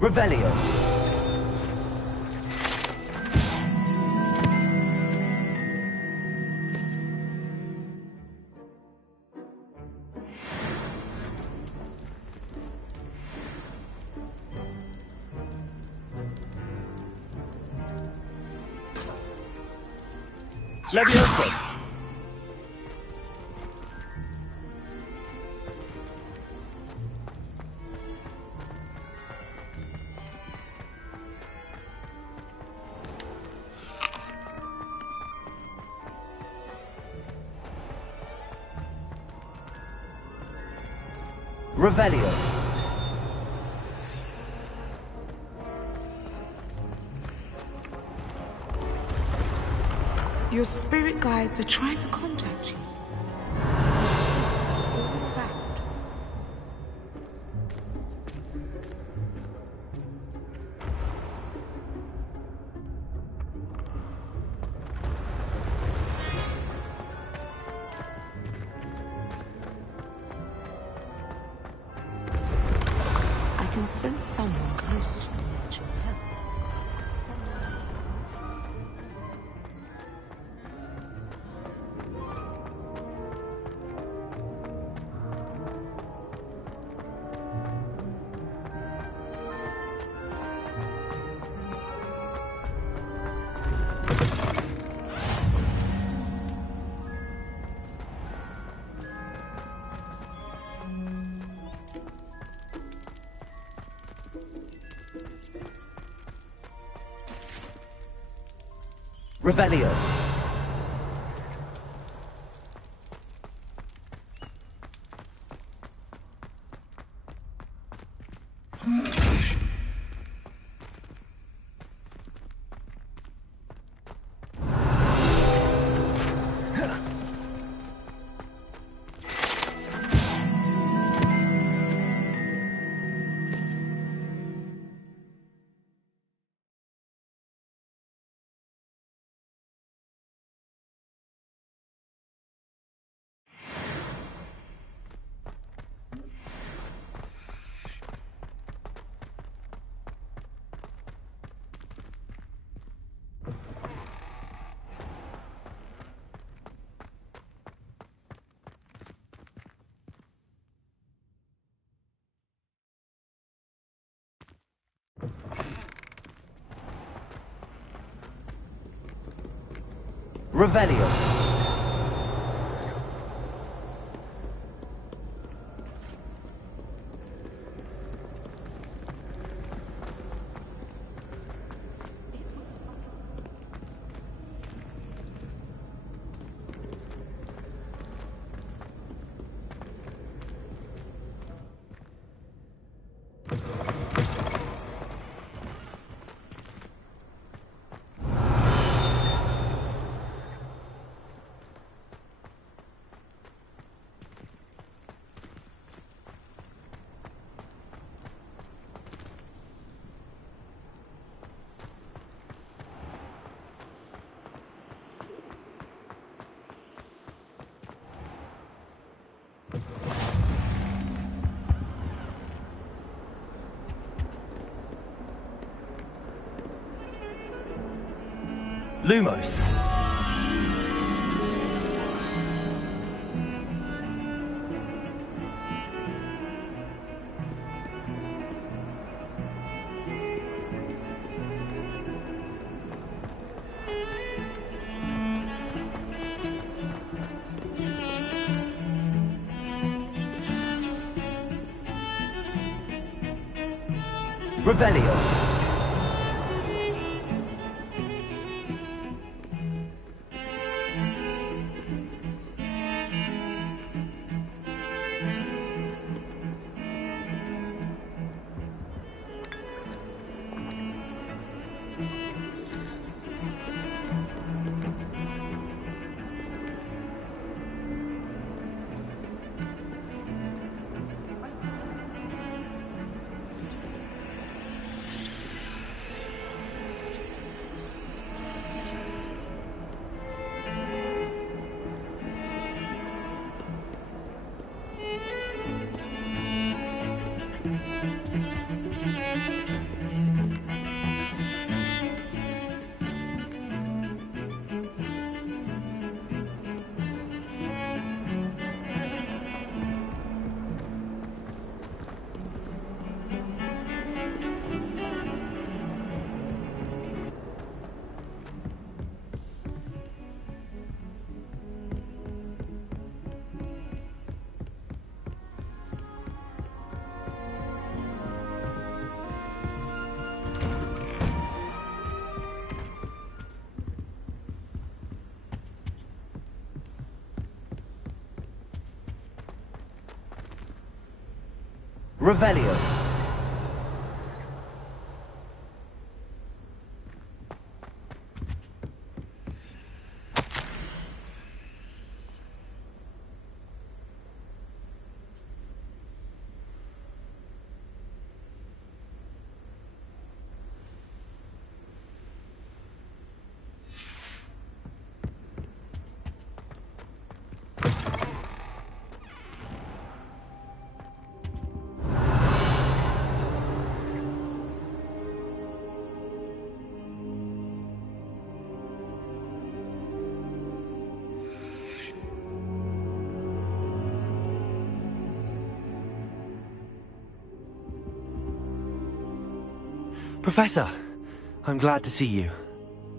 Revelio. Levioso. Revelio. Your spirit guides are trying to contact you. All around. I can sense someone close to you at your help. Revelio. Revelio. Lumos. Revelio. Revelio. Professor, I'm glad to see you.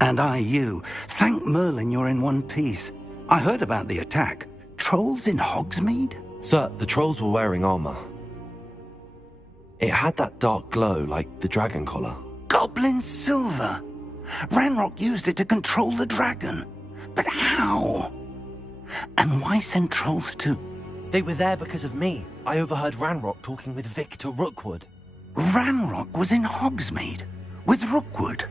And I you. Thank Merlin you're in one piece. I heard about the attack. Trolls in Hogsmeade? Sir, the trolls were wearing armor. It had that dark glow like the dragon collar. Goblin silver! Ranrock used it to control the dragon. But how? And why send trolls too? They were there because of me. I overheard Ranrock talking with Victor Rookwood. Ranrock was in Hogsmeade? With Rookwood?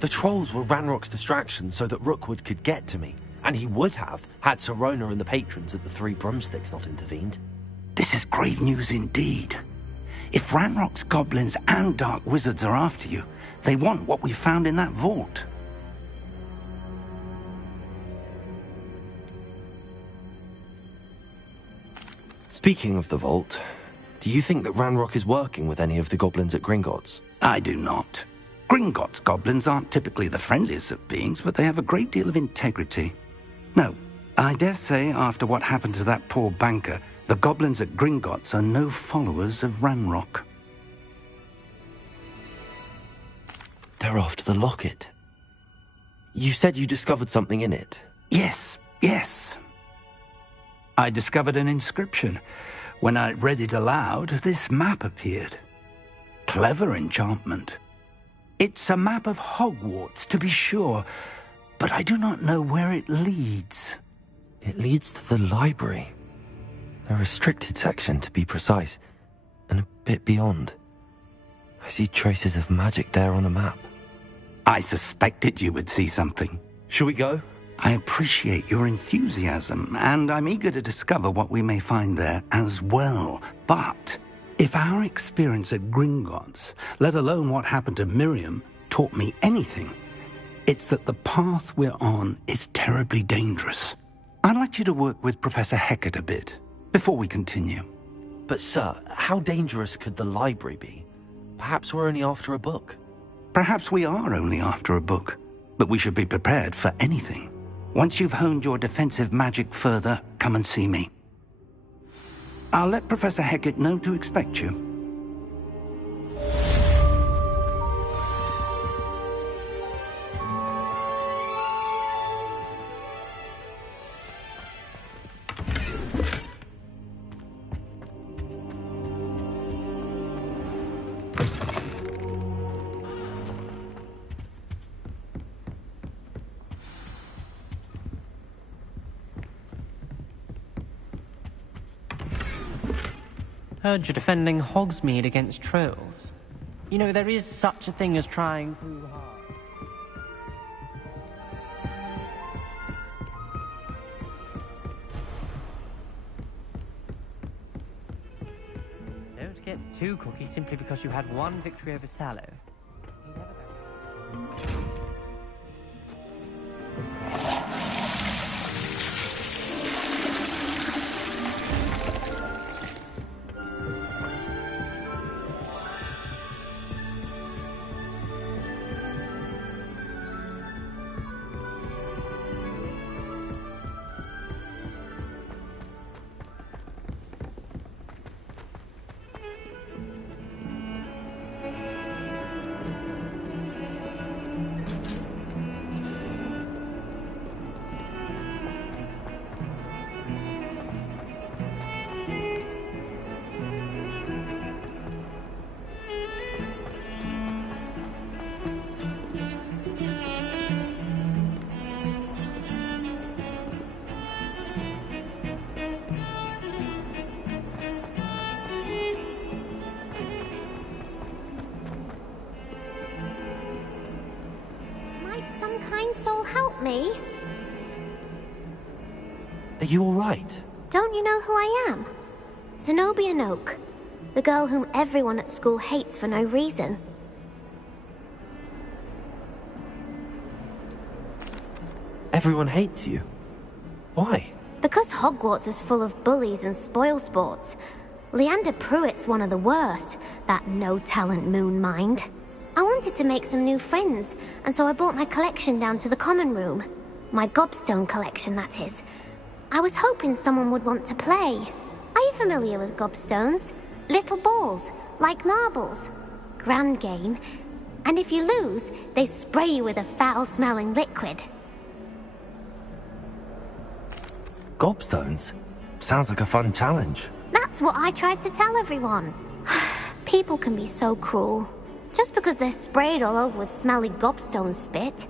The trolls were Ranrock's distraction so that Rookwood could get to me. And he would have, had Sirona and the patrons at the Three Broomsticks not intervened. This is grave news indeed. If Ranrock's goblins and dark wizards are after you, they want what we found in that vault. Speaking of the vault, do you think that Ranrock is working with any of the goblins at Gringotts? I do not. Gringotts goblins aren't typically the friendliest of beings, but they have a great deal of integrity. No, I dare say after what happened to that poor banker, the goblins at Gringotts are no followers of Ranrock. They're after the locket. You said you discovered something in it. Yes. I discovered an inscription. When I read it aloud, this map appeared. Clever enchantment. It's a map of Hogwarts, to be sure, but I do not know where it leads. It leads to the library. A restricted section, to be precise, and a bit beyond. I see traces of magic there on the map. I suspected you would see something. Shall we go? I appreciate your enthusiasm, and I'm eager to discover what we may find there as well. But if our experience at Gringotts, let alone what happened to Miriam, taught me anything, it's that the path we're on is terribly dangerous. I'd like you to work with Professor Hecat a bit before we continue. But sir, how dangerous could the library be? Perhaps we're only after a book. Perhaps we are only after a book, but we should be prepared for anything. Once you've honed your defensive magic further, come and see me. I'll let Professor Hecat know to expect you. Heard you're defending Hogsmeade against trolls. You know, there is such a thing as trying too hard. Don't get too cocky simply because you had one victory over Sallow. some kind soul help me? Are you alright? Don't you know who I am? Zenobia Noak, the girl whom everyone at school hates for no reason. Everyone hates you. Why? Because Hogwarts is full of bullies and spoilsports. Leander Pruitt's one of the worst, that no-talent moon mind. I wanted to make some new friends, and so I brought my collection down to the common room. My gobstone collection, that is. I was hoping someone would want to play. Are you familiar with gobstones? Little balls, like marbles. Grand game. And if you lose, they spray you with a foul-smelling liquid. Gobstones? Sounds like a fun challenge. That's what I tried to tell everyone. People can be so cruel. Just because they're sprayed all over with smelly gobstone spit,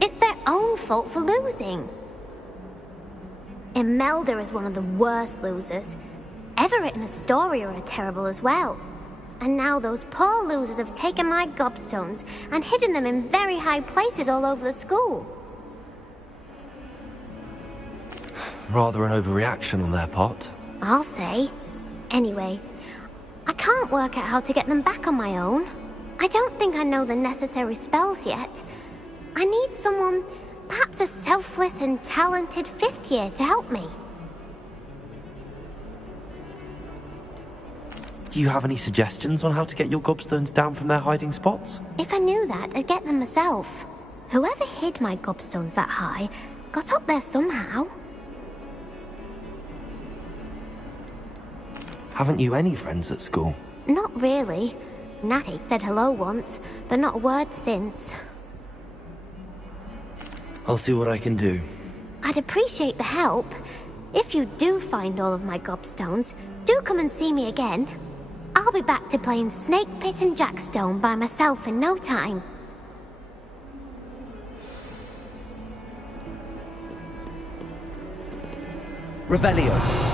it's their own fault for losing. Imelda is one of the worst losers. Everett and Astoria are terrible as well. And now those poor losers have taken my gobstones and hidden them in very high places all over the school. Rather an overreaction on their part. I'll say. Anyway, I can't work out how to get them back on my own. I don't think I know the necessary spells yet. I need someone, perhaps a selfless and talented fifth year to help me. Do you have any suggestions on how to get your gobstones down from their hiding spots? If I knew that, I'd get them myself. Whoever hid my gobstones that high got up there somehow. Haven't you any friends at school? Not really. Natty said hello once, but not a word since. I'll see what I can do. I'd appreciate the help. If you do find all of my gobstones, do come and see me again. I'll be back to playing Snake Pit and Jackstone by myself in no time. Revelio.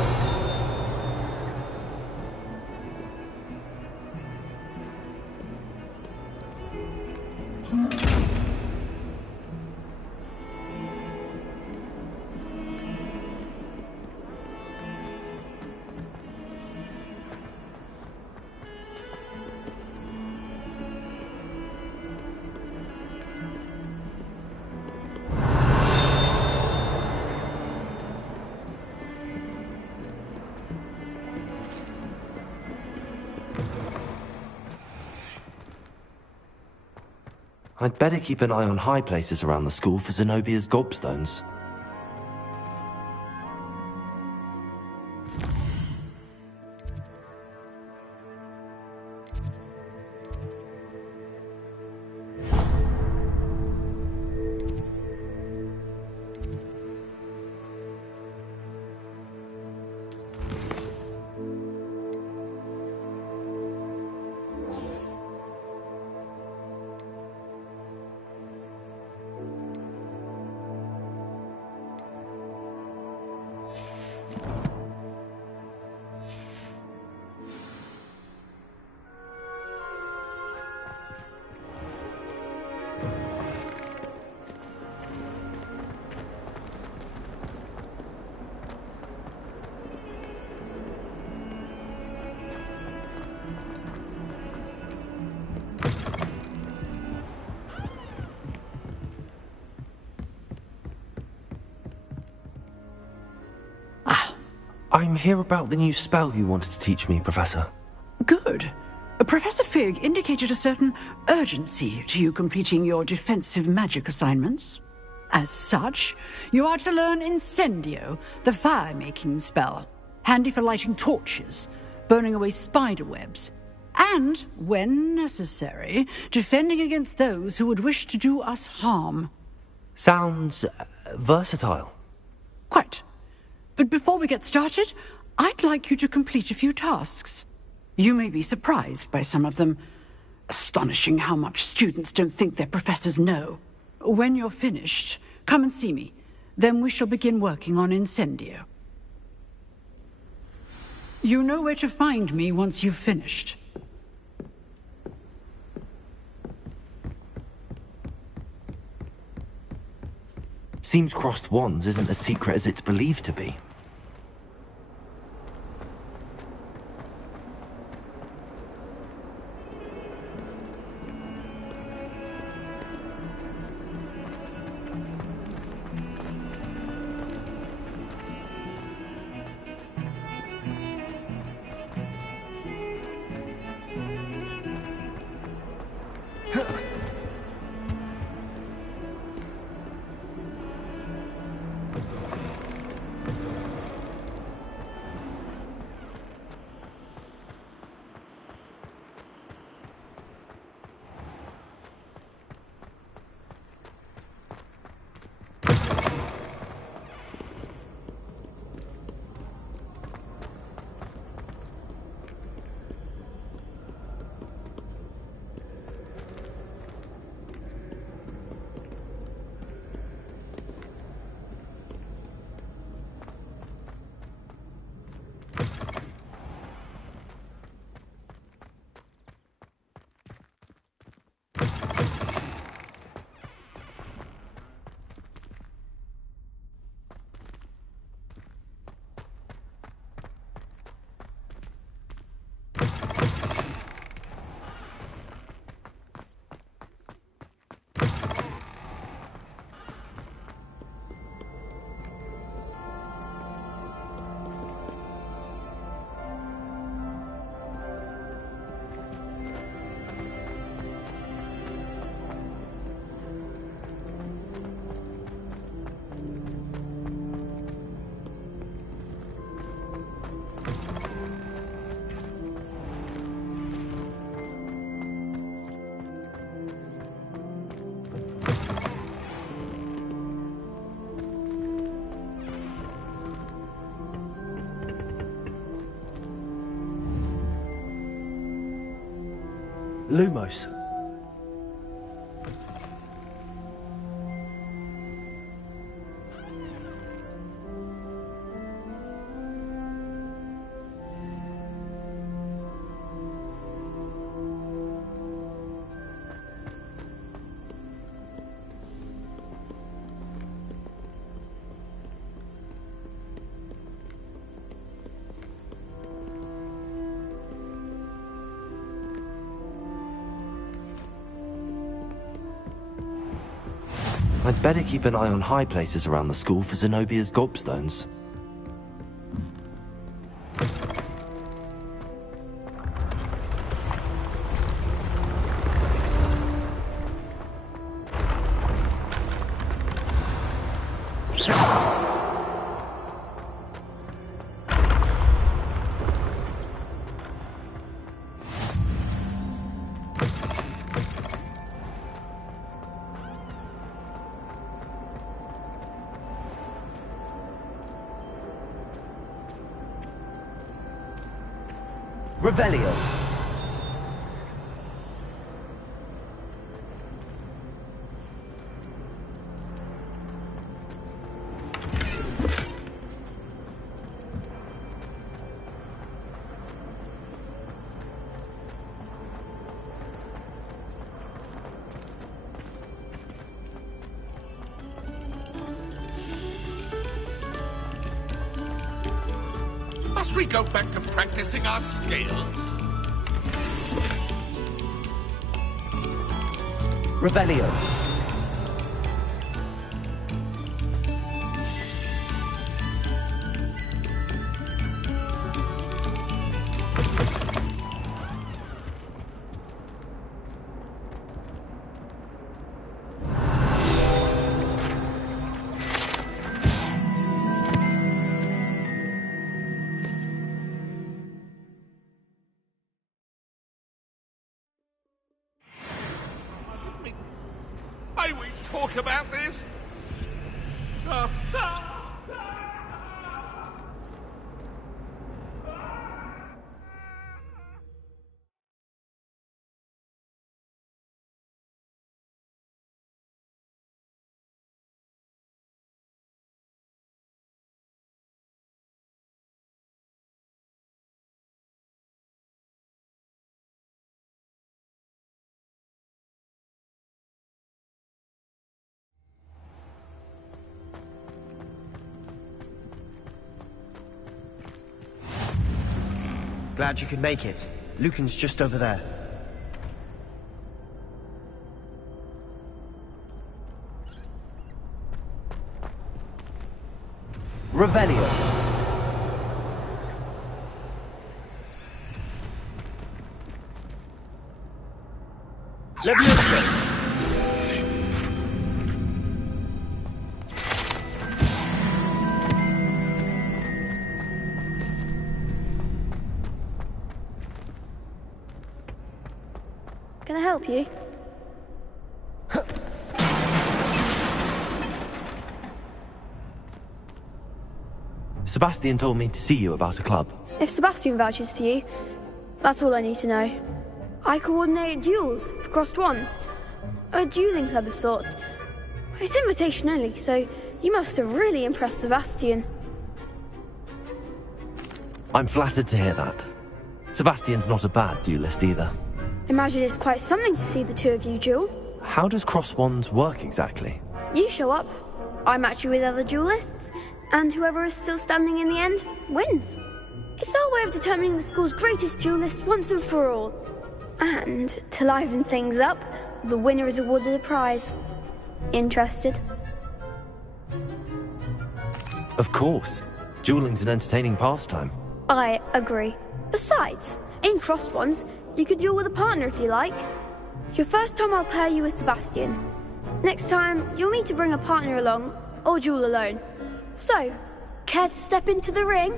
I'd better keep an eye on high places around the school for Zenobia's gobstones. I'm here about the new spell you wanted to teach me, Professor. Good. Professor Fig indicated a certain urgency to you completing your defensive magic assignments. As such, you are to learn Incendio, the fire-making spell, handy for lighting torches, burning away spider webs, and, when necessary, defending against those who would wish to do us harm. Sounds versatile. Quite. But before we get started, I'd like you to complete a few tasks. You may be surprised by some of them. Astonishing how much students don't think their professors know. When you're finished, come and see me. Then we shall begin working on Incendio. You know where to find me once you've finished. Seems crossed wands isn't as secret as it's believed to be. Lumos. I'd better keep an eye on high places around the school for Zenobia's gobstones. Revelio. Must we go back to practicing our skills? Revelio. May we talk about this? Glad you could make it. Lucan's just over there. Revelio. Leviosa! Can I help you? Sebastian told me to see you about a club. If Sebastian vouches for you, that's all I need to know. I coordinate duels for crossed wands. A dueling club of sorts. It's invitation only, so you must have really impressed Sebastian. I'm flattered to hear that. Sebastian's not a bad duelist either. Imagine it's quite something to see the two of you duel. How does cross wands work exactly? You show up, I match you with other duelists, and whoever is still standing in the end wins. It's our way of determining the school's greatest duelist once and for all. And to liven things up, the winner is awarded a prize. Interested? Of course. Dueling's an entertaining pastime. I agree. Besides, in crossed wands, you could duel with a partner if you like. Your first time I'll pair you with Sebastian. Next time, you'll need to bring a partner along, or duel alone. So, care to step into the ring?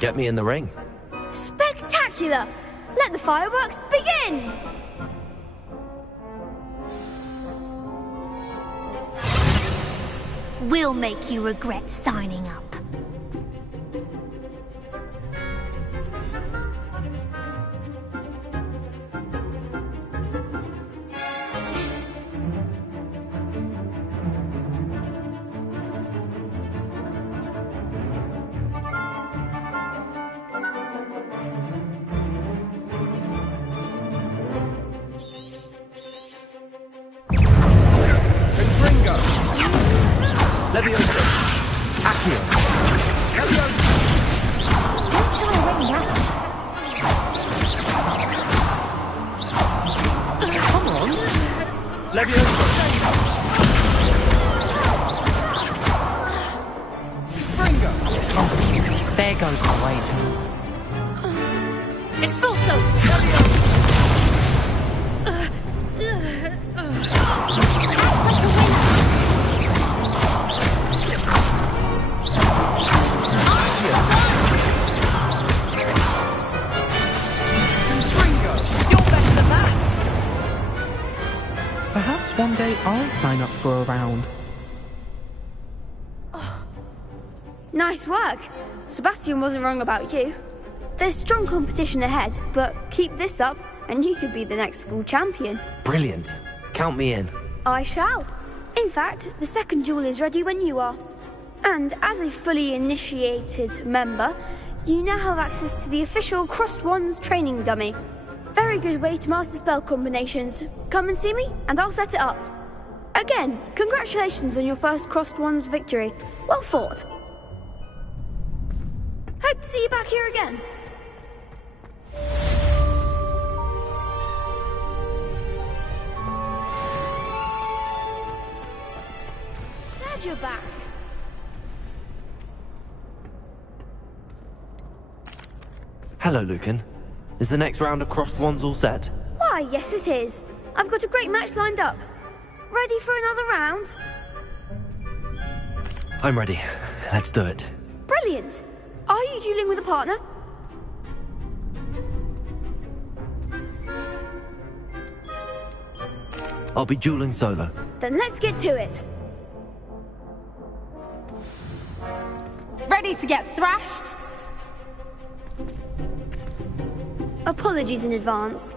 Get me in the ring. Spectacular! Let the fireworks begin! We'll make you regret signing up. Leviosa. Accio. Leviosa. Don't try to ring that. Come on. Leviosa. Ringo. Oh, there goes my wave. Expulso! Perhaps one day I'll sign up for a round. Nice work. Sebastian wasn't wrong about you. There's strong competition ahead, but keep this up and you could be the next school champion. Brilliant. Count me in. I shall. In fact, the second duel is ready when you are. And as a fully initiated member, you now have access to the official Crossed Wands training dummy. Very good way to master spell combinations. Come and see me, and I'll set it up. Again, congratulations on your first Crossed Wands victory. Well fought. Hope to see you back here again. Glad you're back. Hello, Lucan. Is the next round of crossed wands all set? Why, yes it is. I've got a great match lined up. Ready for another round? I'm ready. Let's do it. Brilliant. Are you dueling with a partner? I'll be dueling solo. Then let's get to it. Ready to get thrashed? Apologies in advance.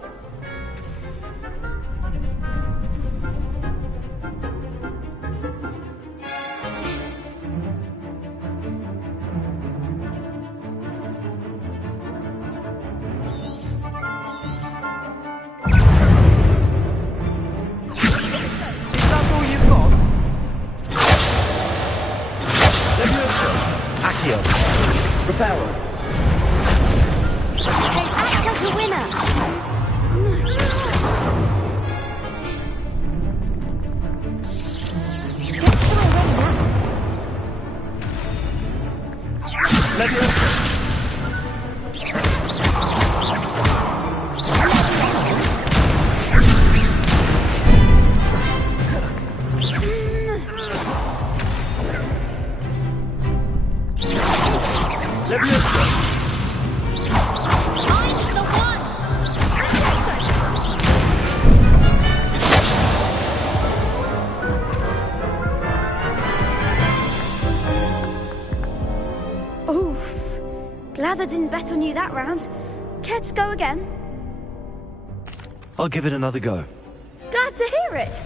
Accio. Reparo. Oof. Glad I didn't bet on you that round. Care to go again? I'll give it another go. Glad to hear it.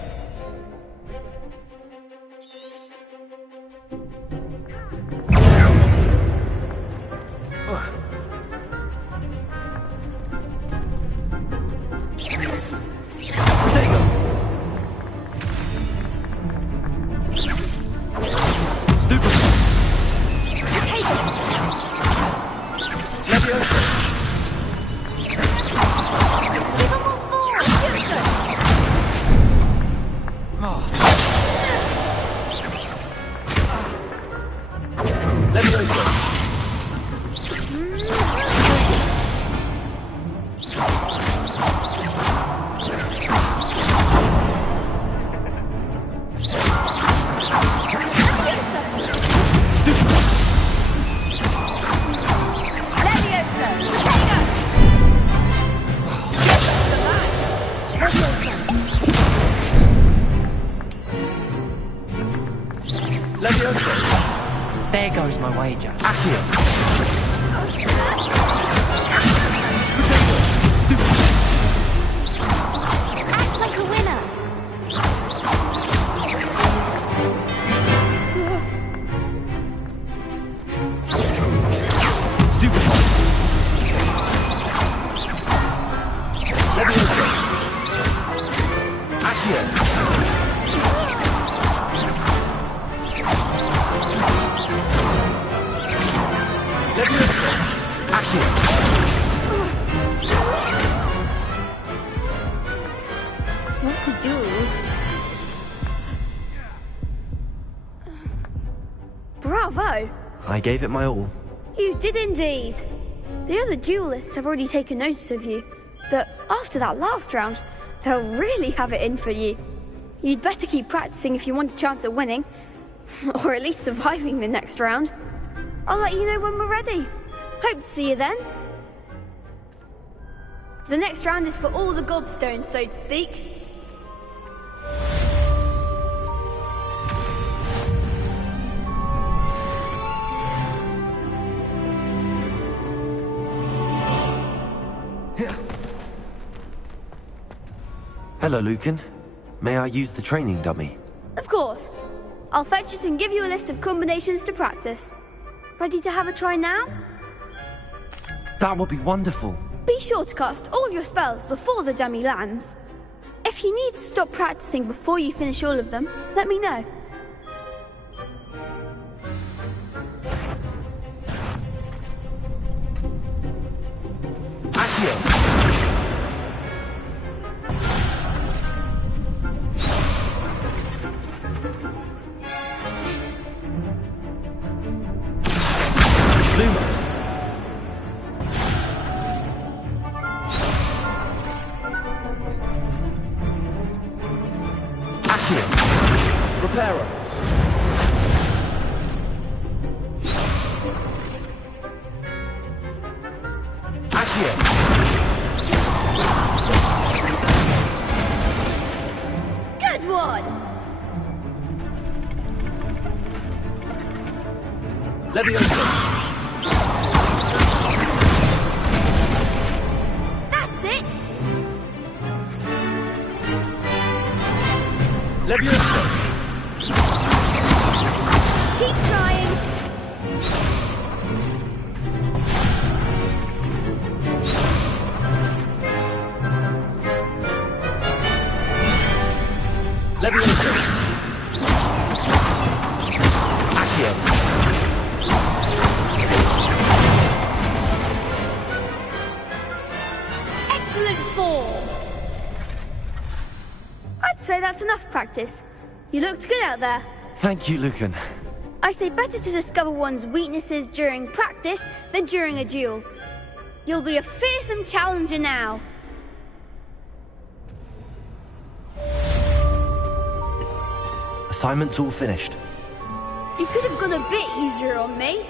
There goes my wager. Act like a winner. What to do? Bravo! I gave it my all. You did indeed. The other duelists have already taken notice of you, but after that last round, they'll really have it in for you. You'd better keep practicing if you want a chance at winning, or at least surviving the next round. I'll let you know when we're ready. Hope to see you then. The next round is for all the gobstones, so to speak. Hello, Lucan. May I use the training dummy? Of course. I'll fetch it and give you a list of combinations to practice. Ready to have a try now? That would be wonderful. Be sure to cast all your spells before the dummy lands. If you need to stop practicing before you finish all of them, let me know. Lumos. Accio. Reparo. Accio. Good one! Leviosa. That's it! Leviosa. Keep trying! Leviosa. Accio. Excellent form! I'd say that's enough practice. You looked good out there. Thank you, Lucan. I say better to discover one's weaknesses during practice than during a duel. You'll be a fearsome challenger now. Assignment's all finished. You could have gone a bit easier on me.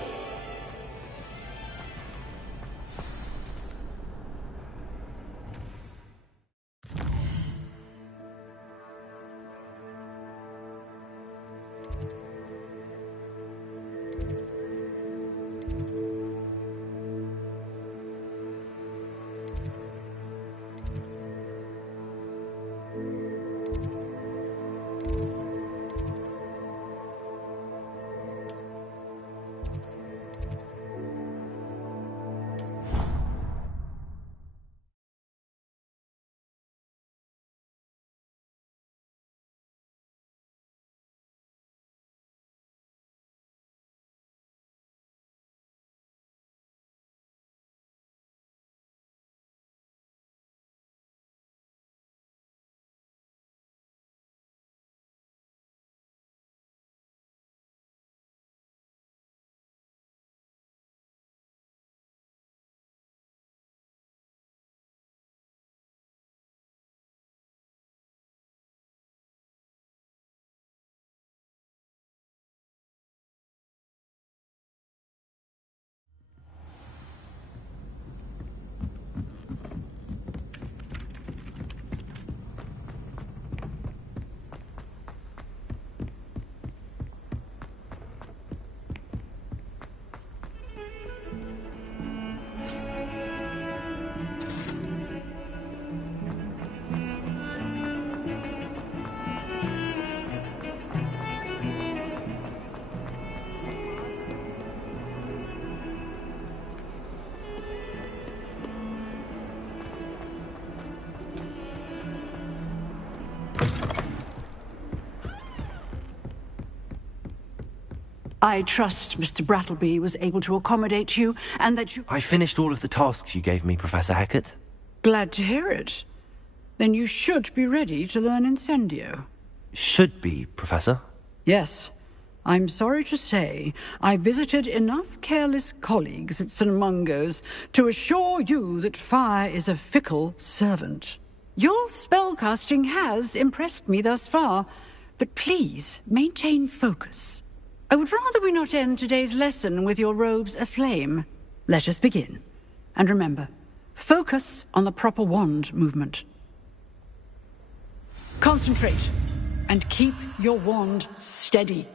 I trust Mr. Brattleby was able to accommodate you, and that you... I finished all of the tasks you gave me, Professor Hackett. Glad to hear it. Then you should be ready to learn Incendio. Should be, Professor. Yes. I'm sorry to say, I visited enough careless colleagues at St. Mungo's to assure you that fire is a fickle servant. Your spellcasting has impressed me thus far, but please maintain focus. I would rather we not end today's lesson with your robes aflame. Let us begin. And remember, focus on the proper wand movement. Concentrate, and keep your wand steady.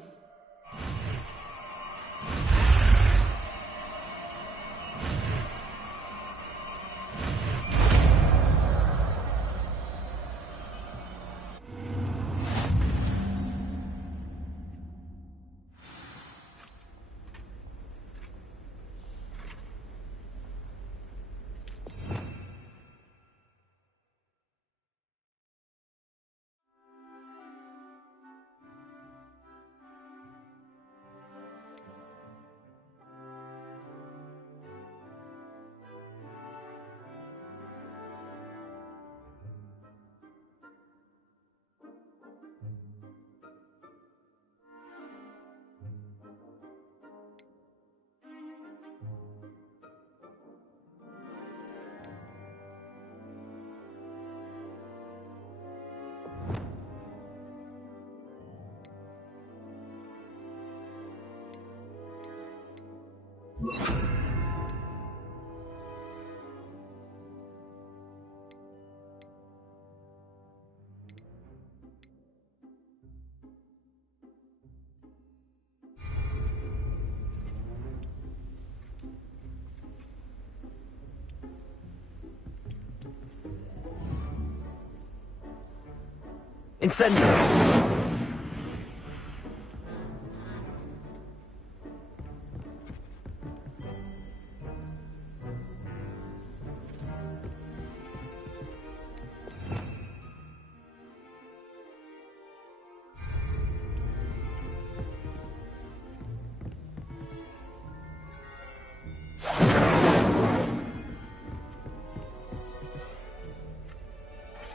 Incendio!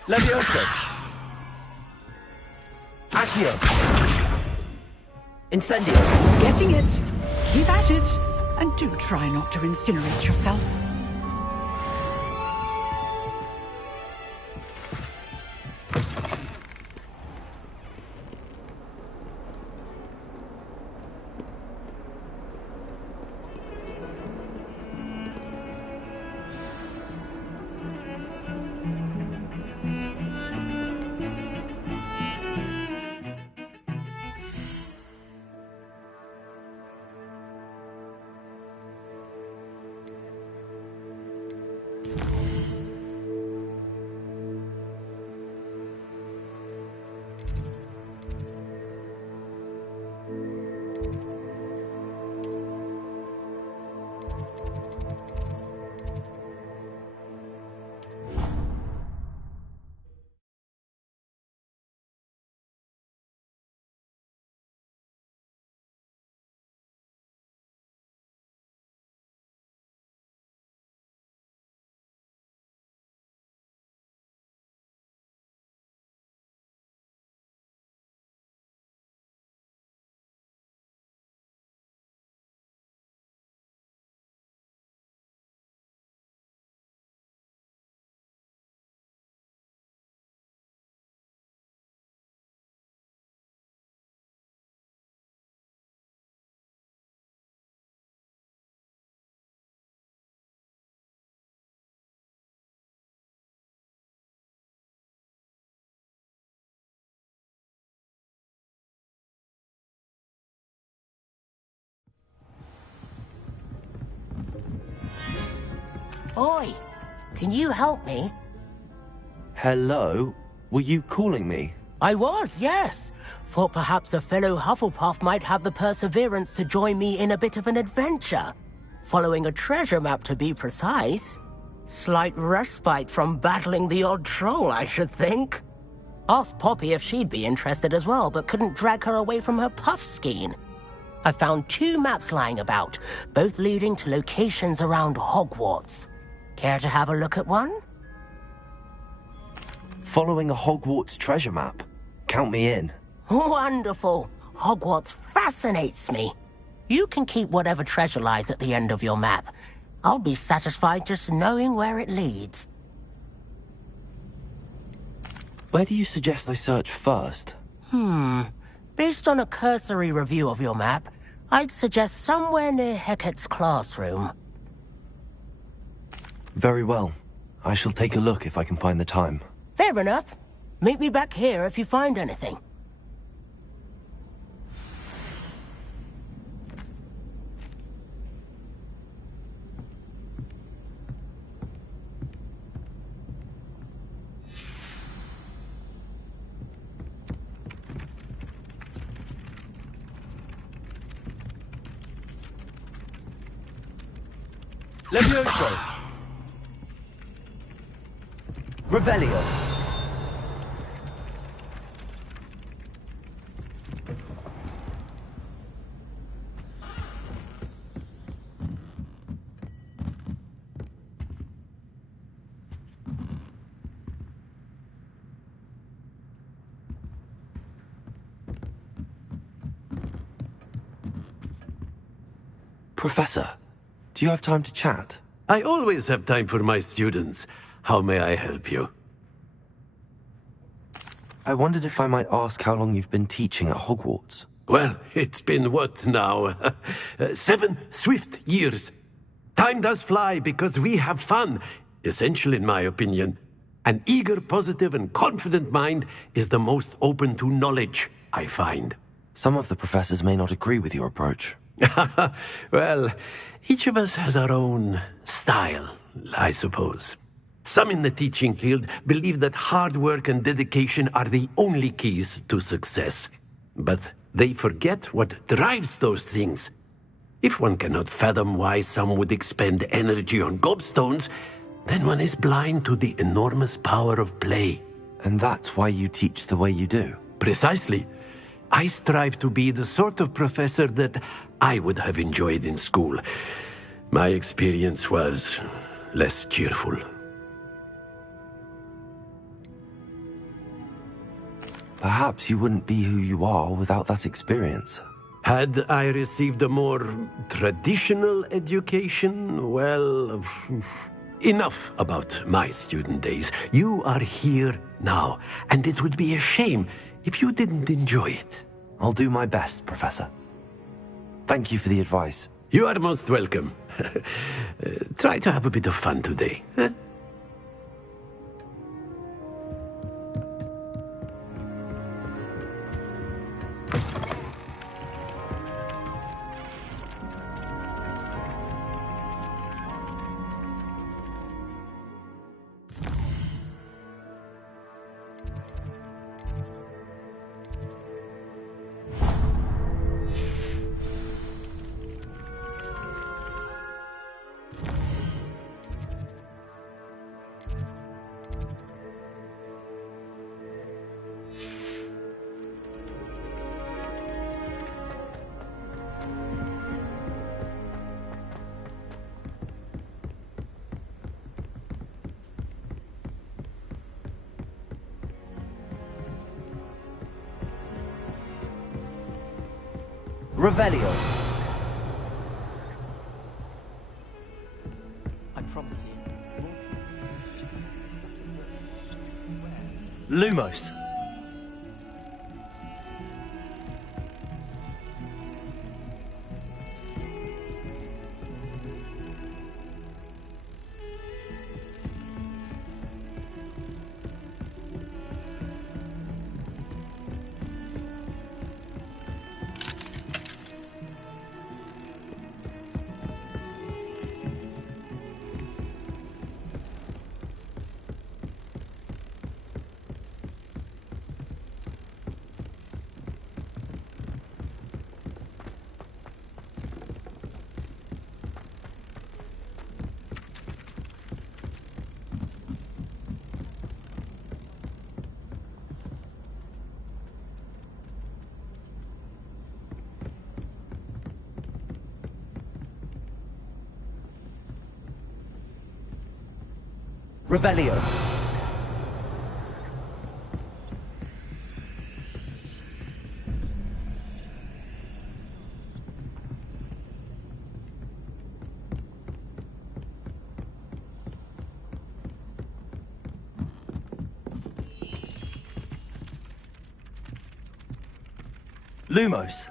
Levioso! Accio! Incendio. Getting it. Keep at it. And do try not to incinerate yourself. Oi! Can you help me? Hello? Were you calling me? I was, yes. Thought perhaps a fellow Hufflepuff might have the perseverance to join me in a bit of an adventure. Following a treasure map, to be precise. Slight respite from battling the odd troll, I should think. Asked Poppy if she'd be interested as well, but couldn't drag her away from her puff skein. I found 2 maps lying about, both leading to locations around Hogwarts. Care to have a look at one? Following a Hogwarts treasure map? Count me in. Wonderful. Hogwarts fascinates me. You can keep whatever treasure lies at the end of your map. I'll be satisfied just knowing where it leads. Where do you suggest I search first? Based on a cursory review of your map, I'd suggest somewhere near Hecat's classroom. Very well. I shall take a look if I can find the time. Fair enough. Meet me back here if you find anything. Levioso. Revelio. Professor, do you have time to chat? I always have time for my students. How may I help you? I wondered if I might ask how long you've been teaching at Hogwarts. Well, it's been what now? 7 swift years. Time does fly because we have fun. Essential in my opinion. An eager, positive, and confident mind is the most open to knowledge, I find. Some of the professors may not agree with your approach. Well, each of us has our own style, I suppose. Some in the teaching field believe that hard work and dedication are the only keys to success. But they forget what drives those things. If one cannot fathom why some would expend energy on gobstones, then one is blind to the enormous power of play. And that's why you teach the way you do? Precisely. I strive to be the sort of professor that I would have enjoyed in school. My experience was less cheerful. Perhaps you wouldn't be who you are without that experience. Had I received a more traditional education, well, enough about my student days. You are here now, and it would be a shame if you didn't enjoy it. I'll do my best, Professor. Thank you for the advice. You are most welcome. Try to have a bit of fun today. Huh? Revelio. I promise you. Lumos. Revelio. Lumos.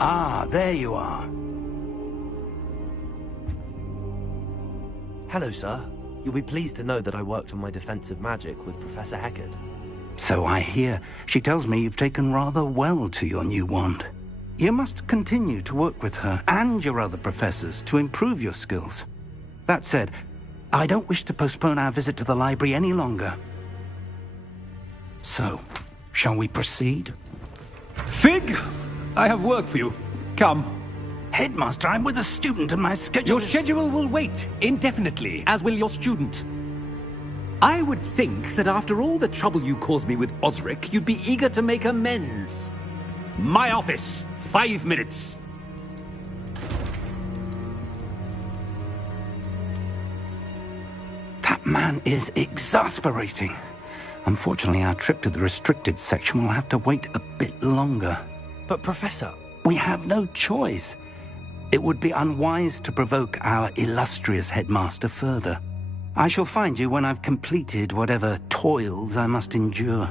Ah, there you are. Hello, sir. You'll be pleased to know that I worked on my defensive magic with Professor Heckard. So I hear. She tells me you've taken rather well to your new wand. You must continue to work with her and your other professors to improve your skills. That said, I don't wish to postpone our visit to the library any longer. So, shall we proceed? Fig! I have work for you. Come. Headmaster, I'm with a student and my schedule Your schedule will wait indefinitely, as will your student. I would think that after all the trouble you caused me with Osric, you'd be eager to make amends. My office. 5 minutes. That man is exasperating. Unfortunately, our trip to the restricted section will have to wait a bit longer. But, Professor... We have no choice. It would be unwise to provoke our illustrious headmaster further. I shall find you when I've completed whatever toils I must endure.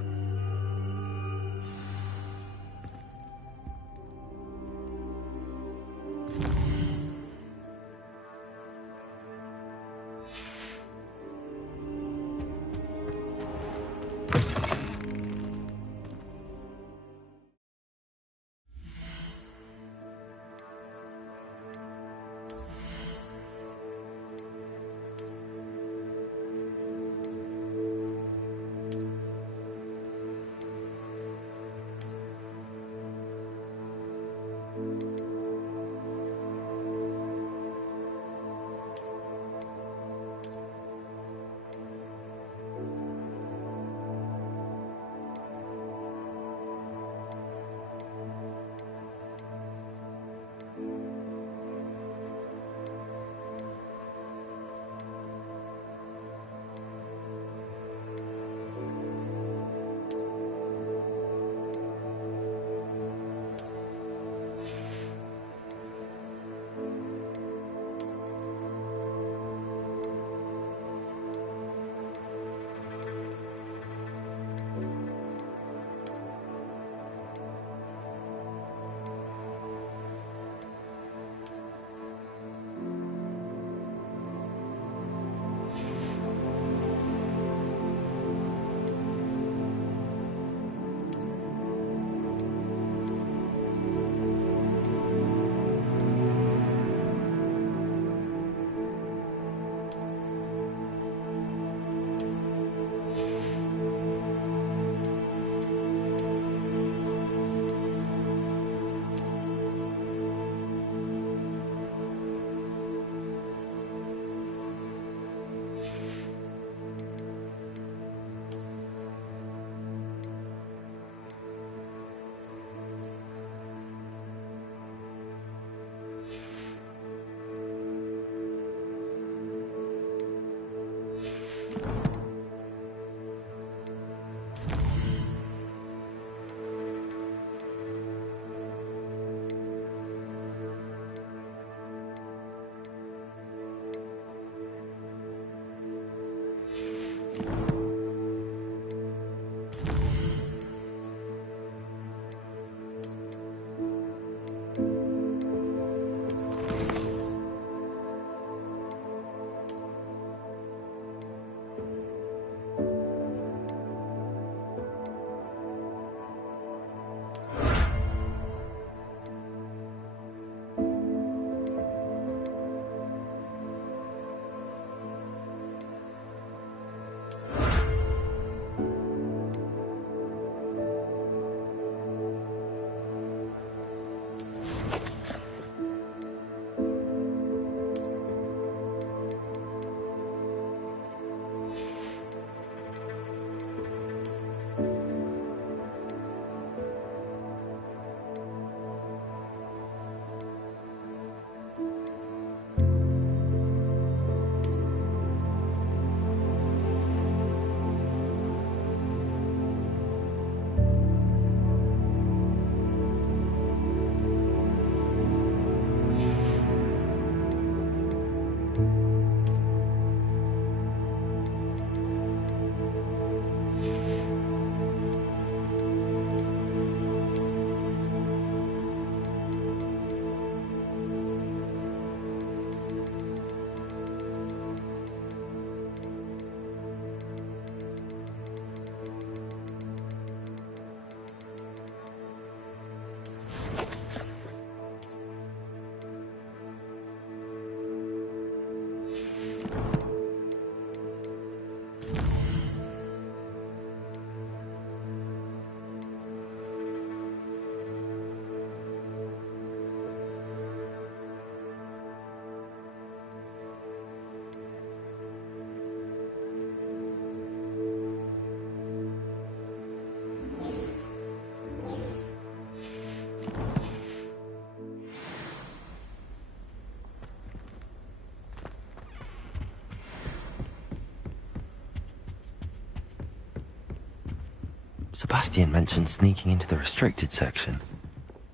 Sebastian mentioned sneaking into the restricted section.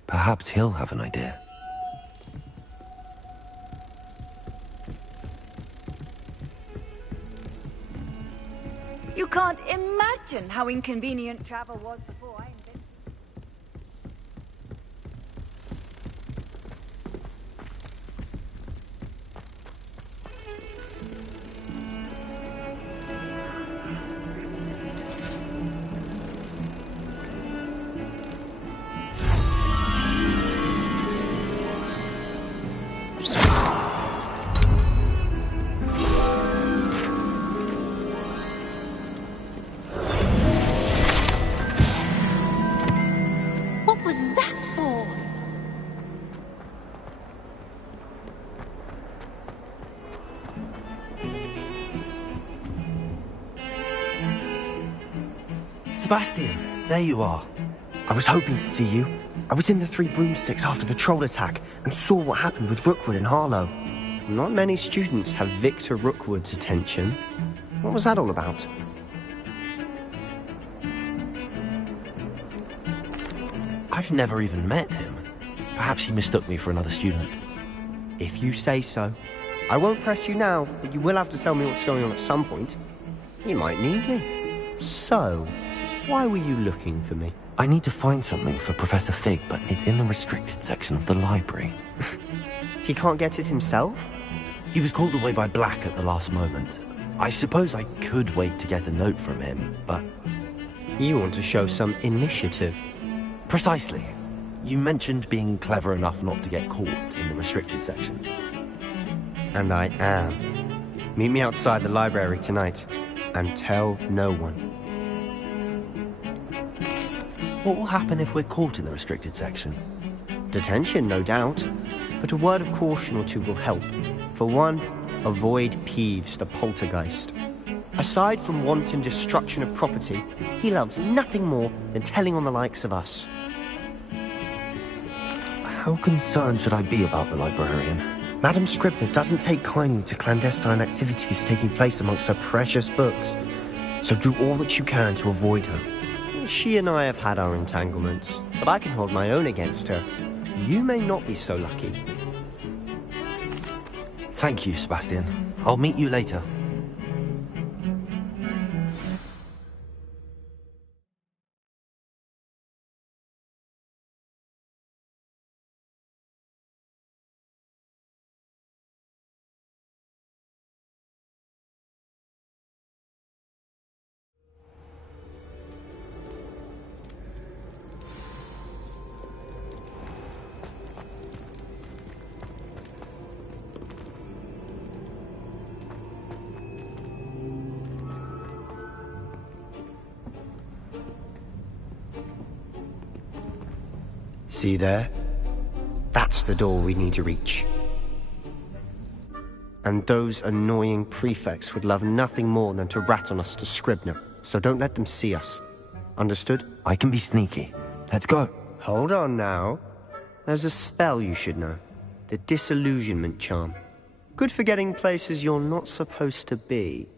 Perhaps he'll have an idea. You can't imagine how inconvenient travel was before I invented. What was that for? Sebastian, there you are. I was hoping to see you. I was in the Three Broomsticks after the troll attack and saw what happened with Rookwood and Harlow. Not many students have Victor Rookwood's attention. What was that all about? I've never even met him. Perhaps he mistook me for another student. If you say so. I won't press you now, but you will have to tell me what's going on at some point. You might need me. So, why were you looking for me? I need to find something for Professor Fig, but it's in the restricted section of the library. He can't get it himself? He was called away by Black at the last moment. I suppose I could wait to get a note from him, but... You want to show some initiative. Precisely. You mentioned being clever enough not to get caught in the restricted section. And I am. Meet me outside the library tonight, and tell no one. What will happen if we're caught in the restricted section? Detention, no doubt. But a word of caution or two will help. For one, avoid Peeves, the poltergeist. Aside from wanton destruction of property, he loves nothing more than telling on the likes of us. How concerned should I be about the librarian? Madam Scribner doesn't take kindly to clandestine activities taking place amongst her precious books. So do all that you can to avoid her. She and I have had our entanglements, but I can hold my own against her. You may not be so lucky. Thank you, Sebastian. I'll meet you later. See there? That's the door we need to reach. And those annoying prefects would love nothing more than to rat on us to Scribner, so don't let them see us. Understood? I can be sneaky. Let's go. Hold on now. There's a spell you should know. The Disillusionment Charm. Good for getting places you're not supposed to be.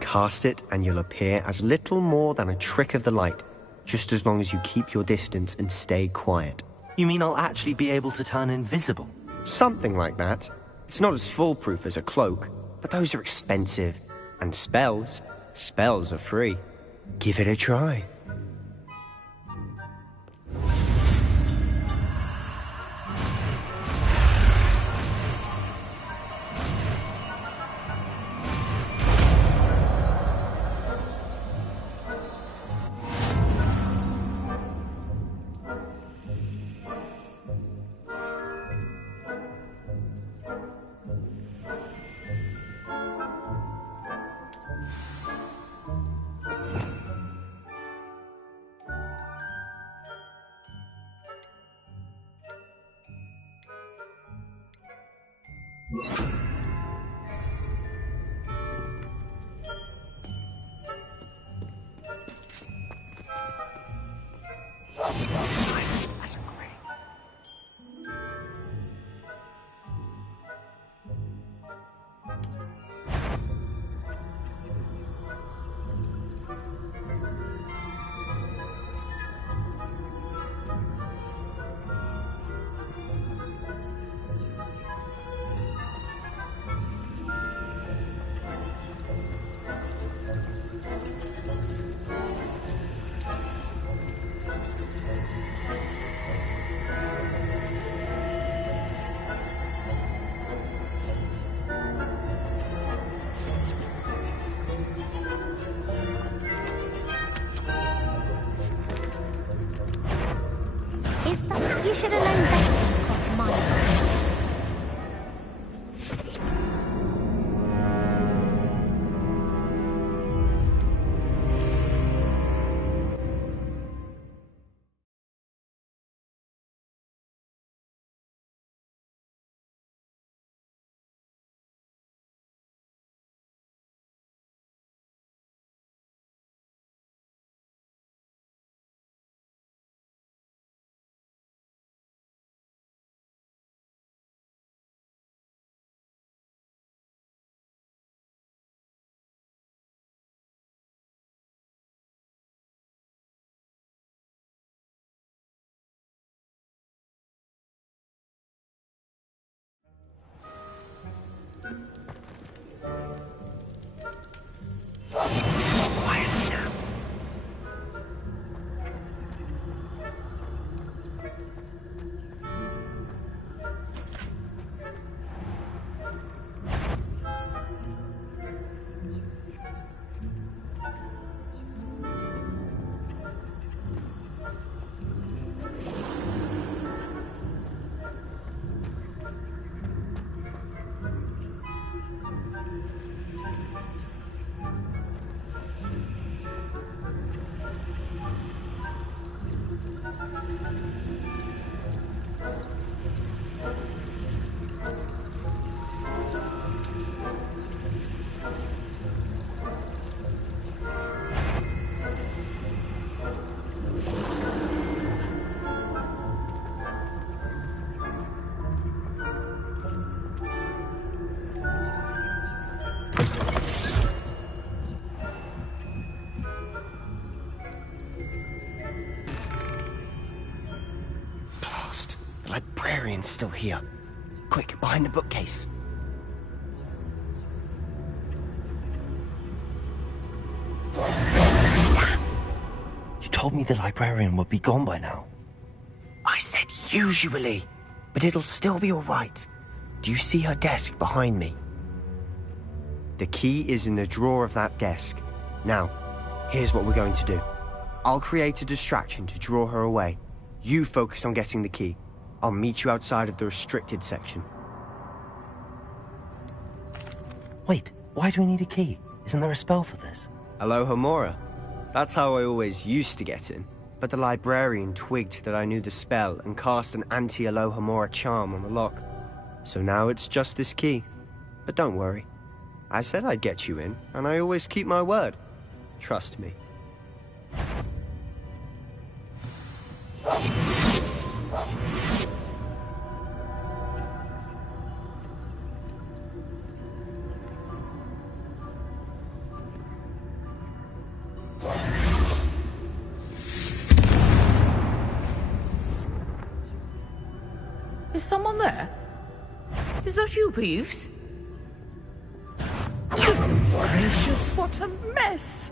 Cast it and you'll appear as little more than a trick of the light, just as long as you keep your distance and stay quiet. You mean I'll actually be able to turn invisible? Something like that. It's not as foolproof as a cloak, but those are expensive. And spells are free. Give it a try. librarian's still here. Quick, behind the bookcase. You told me the librarian would be gone by now. I said usually, but it'll still be all right. Do you see her desk behind me? The key is in the drawer of that desk. Now, here's what we're going to do. I'll create a distraction to draw her away. You focus on getting the key. I'll meet you outside of the restricted section. Wait, why do we need a key? Isn't there a spell for this? Alohomora. That's how I always used to get in. But the librarian twigged that I knew the spell and cast an anti-Alohomora charm on the lock. So now it's just this key. But don't worry. I said I'd get you in, and I always keep my word. Trust me. Is someone there? Is that you, Peeves? Goodness gracious, what a mess!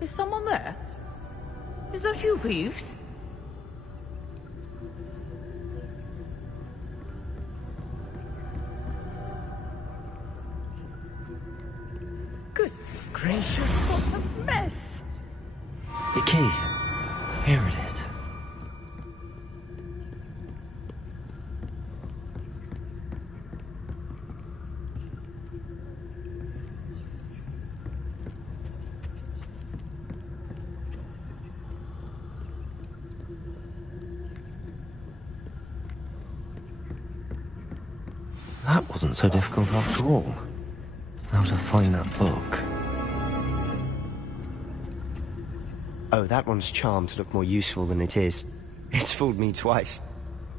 Is someone there? Is that you, Peeves? Goodness gracious, what a mess! The key. Here it is. That wasn't so difficult after all. Now to find that book. Oh, that one's charmed to look more useful than it is. It's fooled me twice.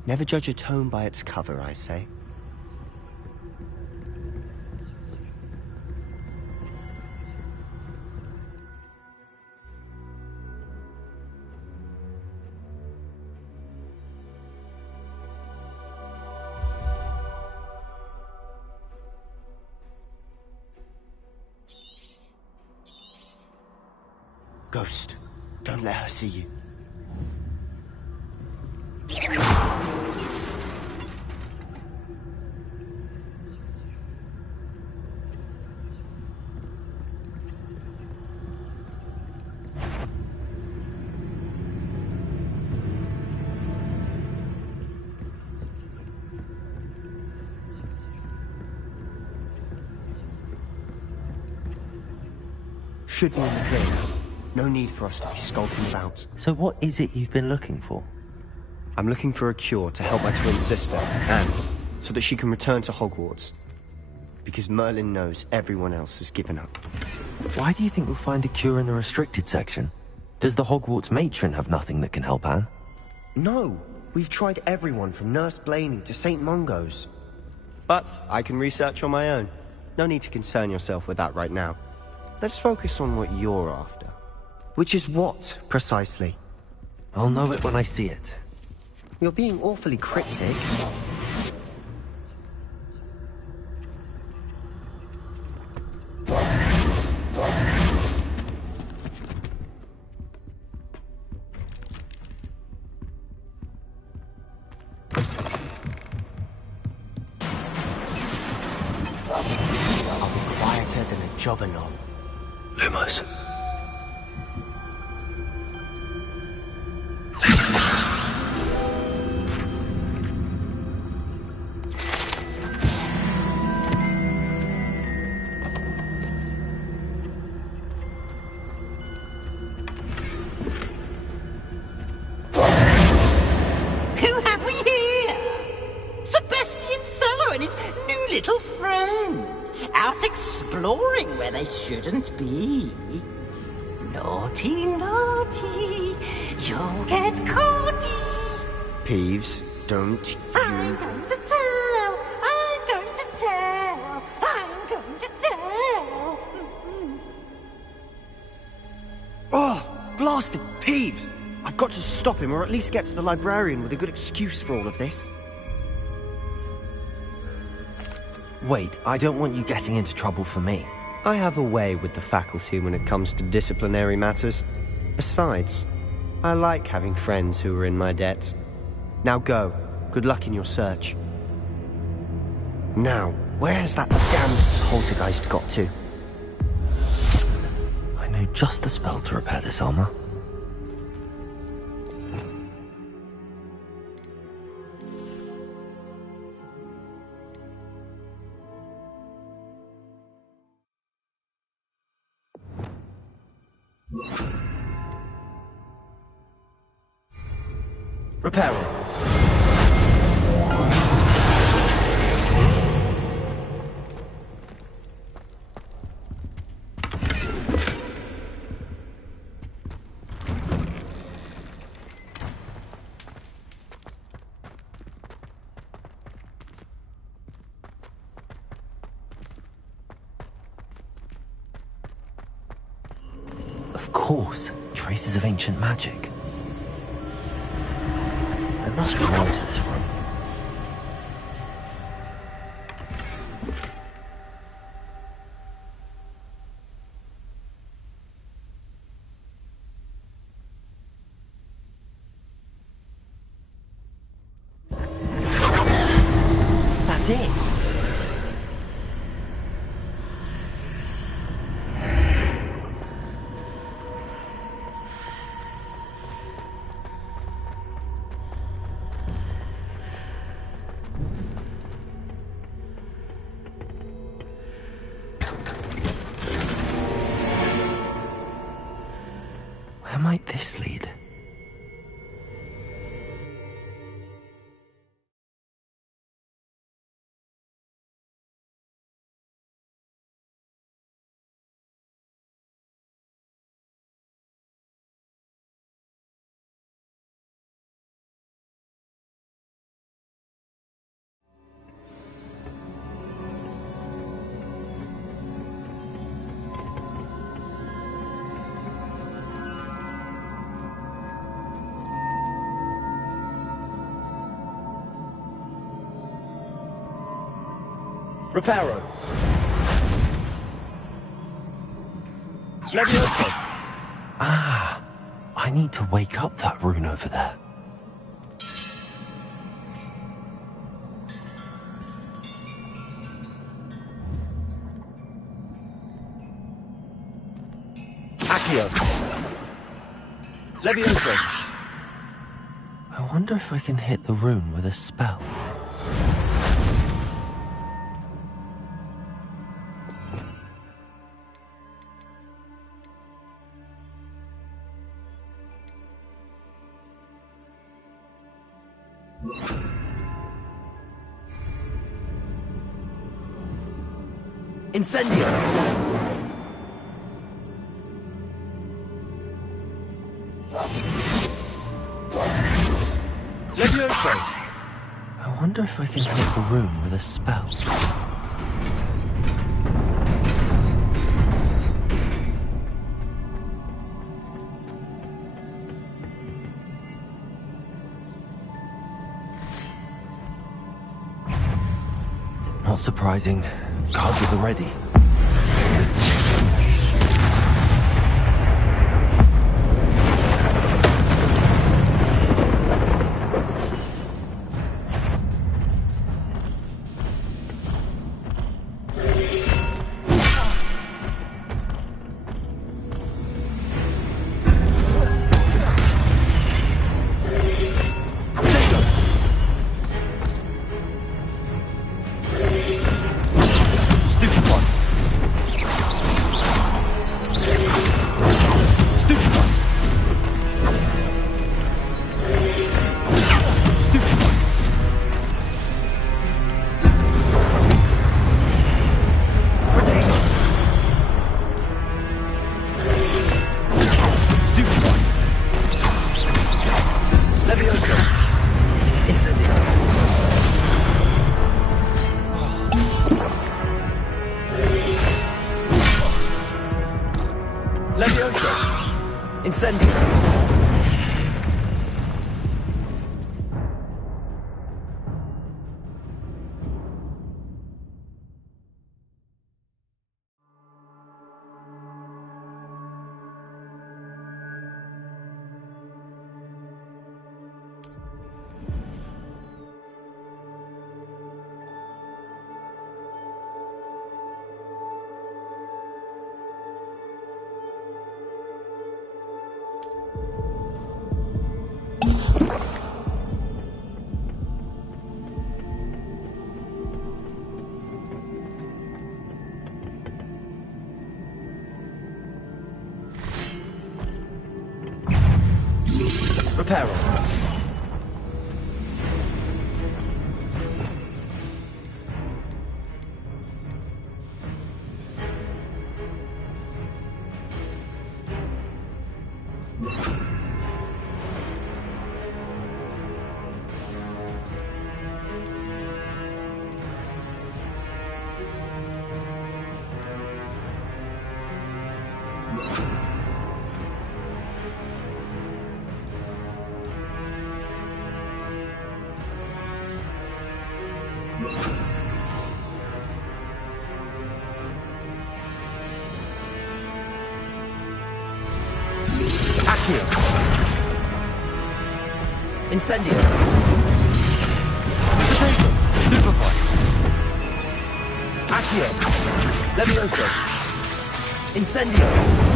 Never judge a tome by its cover, I say. Ghost, don't let her see you. Should be in the clear now. No need for us to be skulking about. So what is it you've been looking for? I'm looking for a cure to help my twin sister, Anne, so that she can return to Hogwarts. Because Merlin knows everyone else has given up. Why do you think we'll find a cure in the restricted section? Does the Hogwarts matron have nothing that can help Anne? No! We've tried everyone from Nurse Blaney to St. Mungo's. But I can research on my own. No need to concern yourself with that right now. Let's focus on what you're after. Which is what, precisely? I'll know it when I see it. You're being awfully cryptic. I'll be quieter than a jobberknoll. Lumos. Who have we here? Sebastian Cellar and his new little friend. Out exploring where they shouldn't be. Naughty, naughty. You'll get caughty. Peeves, don't I'm going to tell. I'm going to tell. I'm going to tell. Oh, blasted Peeves! I've got to stop him, or at least get to the librarian with a good excuse for all of this. Wait, I don't want you getting into trouble for me. I have a way with the faculty when it comes to disciplinary matters. Besides, I like having friends who are in my debt. Now go. Good luck in your search. Now, where's that damned poltergeist got to? I know just the spell to repair this armor. Repairing. Of course, traces of ancient magic. There must be more to this room. That's it. Where might this lead? Reparo. Levioso. Ah, I need to wake up that rune over there. Accio. Levioso. I wonder if I can hit the rune with a spell. Incendio! Levioso! I wonder if I can hit the room with a spell. Not surprising. Cards at the ready. peril. Accio. Incendio. Potato. Stupefy. Accio. Levioso. Incendio.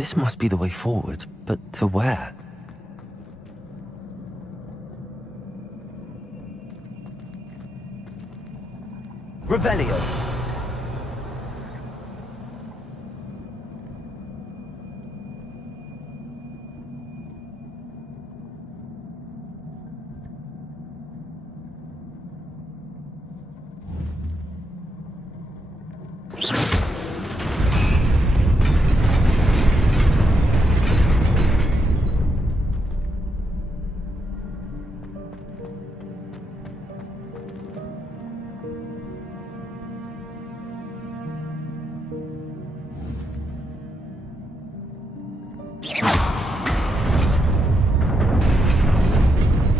This must be the way forward, but to where? Revelio.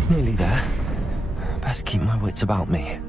Nearly there. Best keep my wits about me.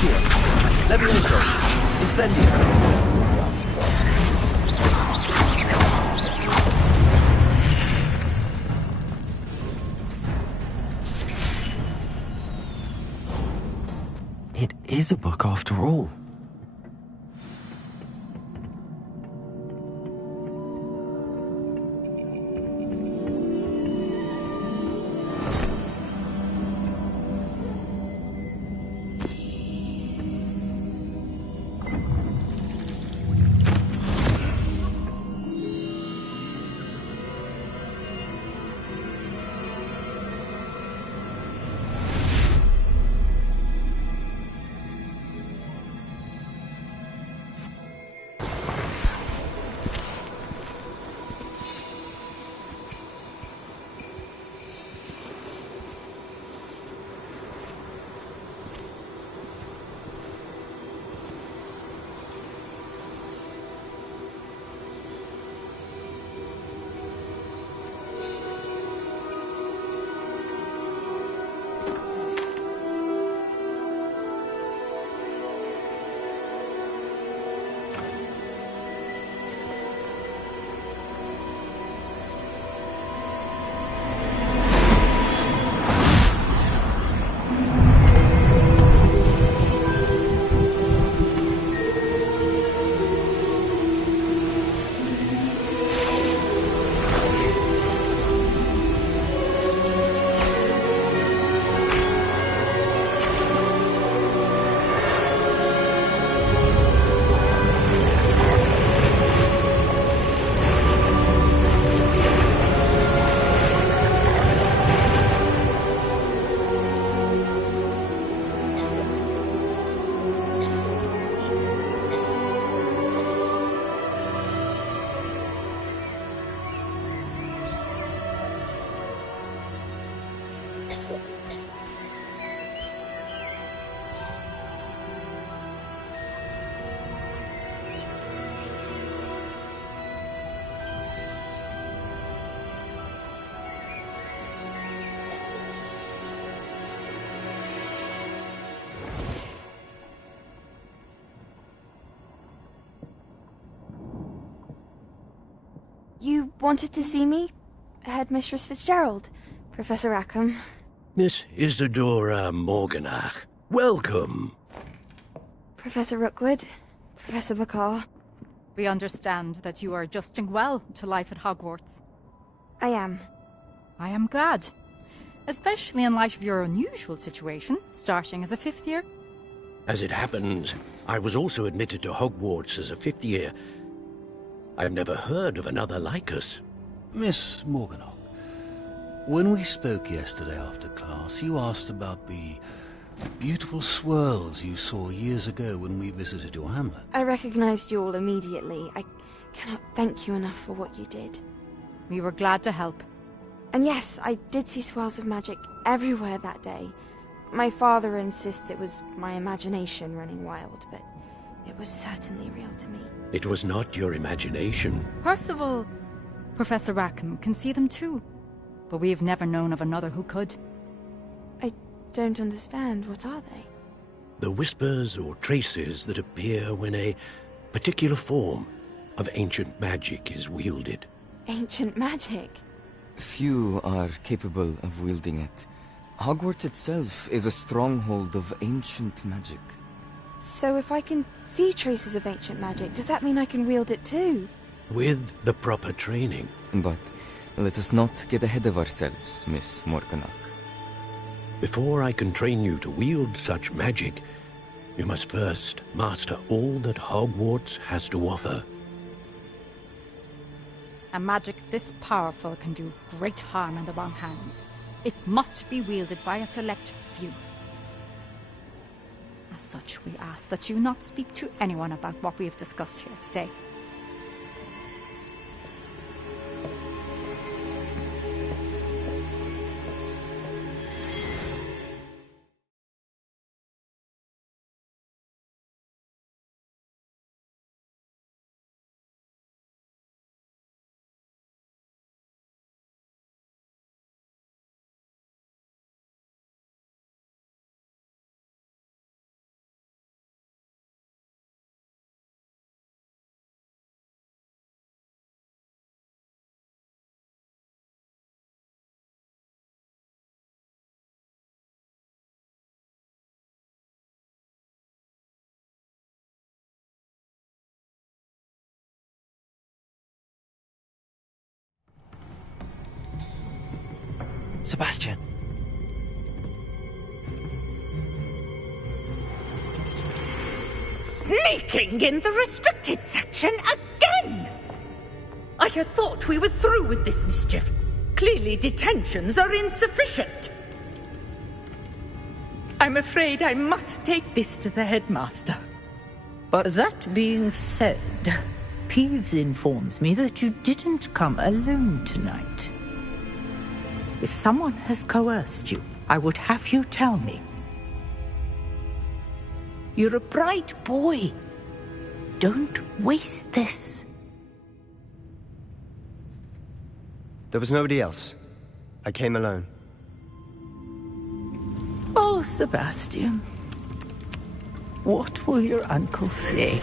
Here. Levioso. Incendio. It is a book after all. You wanted to see me? Headmistress Fitzgerald, Professor Rackham. Miss Isadora Morganach, welcome. Professor Rookwood, Professor McCaw. We understand that you are adjusting well to life at Hogwarts. I am. I am glad. Especially in light of your unusual situation, starting as a fifth year. As it happens, I was also admitted to Hogwarts as a fifth year. I've never heard of another like us. Miss Morganach, when we spoke yesterday after class, you asked about the beautiful swirls you saw years ago when we visited your hamlet. I recognized you all immediately. I cannot thank you enough for what you did. We were glad to help. And yes, I did see swirls of magic everywhere that day. My father insists it was my imagination running wild, but it was certainly real to me. It was not your imagination. Percival, Professor Rackham can see them too. But we have never known of another who could. I don't understand. What are they? The whispers or traces that appear when a particular form of ancient magic is wielded. Ancient magic? Few are capable of wielding it. Hogwarts itself is a stronghold of ancient magic. So if I can see traces of ancient magic, does that mean I can wield it too? With the proper training. But let us not get ahead of ourselves, Miss Morganach. Before I can train you to wield such magic, you must first master all that Hogwarts has to offer. A magic this powerful can do great harm in the wrong hands. It must be wielded by a select few. As such, we ask that you not speak to anyone about what we have discussed here today. Sebastian. Sneaking in the restricted section again! I had thought we were through with this mischief. Clearly detentions are insufficient. I'm afraid I must take this to the headmaster. But that being said, Peeves informs me that you didn't come alone tonight. If someone has coerced you, I would have you tell me. You're a bright boy. Don't waste this. There was nobody else. I came alone. Oh, Sebastian. What will your uncle say?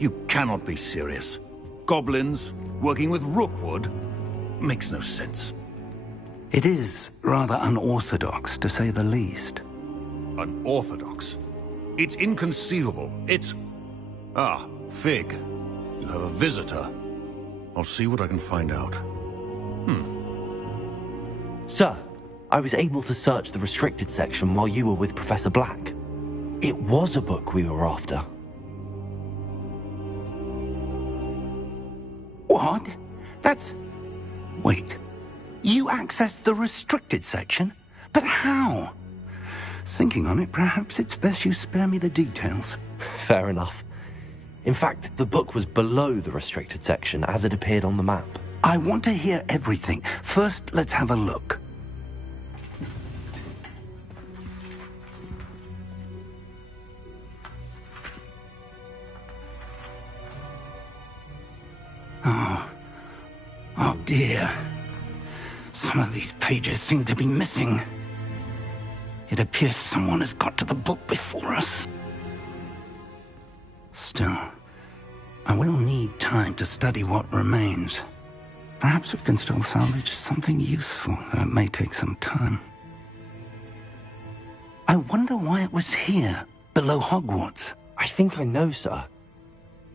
You cannot be serious. Goblins working with Rookwood makes no sense. It is rather unorthodox, to say the least. Unorthodox? It's inconceivable. It's... Ah, Fig. You have a visitor. I'll see what I can find out. Sir, I was able to search the restricted section while you were with Professor Black. It was a book we were after. What? That's... Wait. You accessed the restricted section? But how? Thinking on it, perhaps it's best you spare me the details. Fair enough. In fact, the book was below the restricted section as it appeared on the map. I want to hear everything. First, let's have a look. Oh dear. Some of these pages seem to be missing. It appears someone has got to the book before us. Still, I will need time to study what remains. Perhaps we can still salvage something useful, though it may take some time. I wonder why it was here, below Hogwarts. I think I know, sir.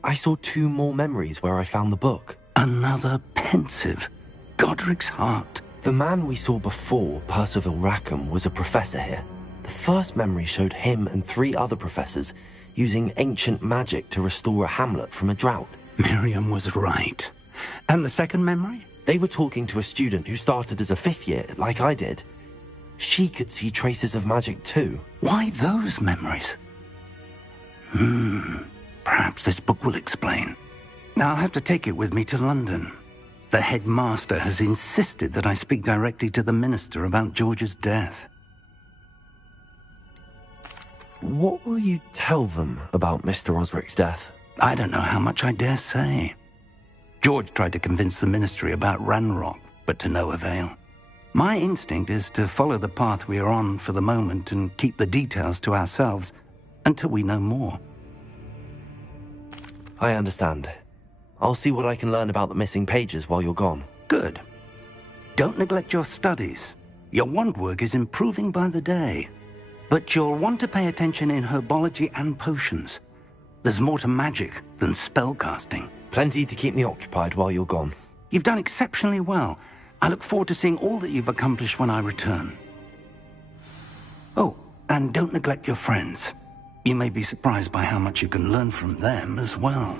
I saw 2 more memories where I found the book. Another pensive. Godric's heart. The man we saw before, Percival Rackham, was a professor here. The first memory showed him and 3 other professors using ancient magic to restore a hamlet from a drought. Miriam was right. And the second memory? They were talking to a student who started as a 5th year, like I did. She could see traces of magic too. Why those memories? Perhaps this book will explain. I'll have to take it with me to London. The headmaster has insisted that I speak directly to the minister about George's death. What will you tell them about Mr. Osric's death? I don't know how much I dare say. George tried to convince the ministry about Ranrock, but to no avail. My instinct is to follow the path we are on for the moment and keep the details to ourselves until we know more. I understand. I'll see what I can learn about the missing pages while you're gone. Good. Don't neglect your studies. Your wand work is improving by the day. But you'll want to pay attention in herbology and potions. There's more to magic than spellcasting. Plenty to keep me occupied while you're gone. You've done exceptionally well. I look forward to seeing all that you've accomplished when I return. Oh, and don't neglect your friends. You may be surprised by how much you can learn from them as well.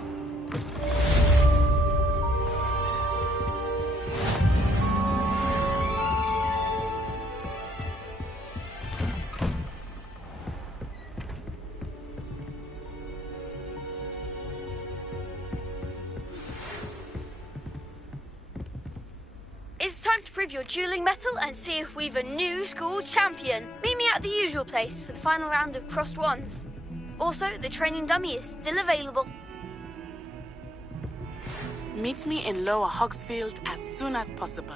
It's time to prove your dueling mettle and see if we've a new school champion. Meet me at the usual place for the final round of crossed wands. Also, the training dummy is still available. Meet me in Lower Hogsfield as soon as possible.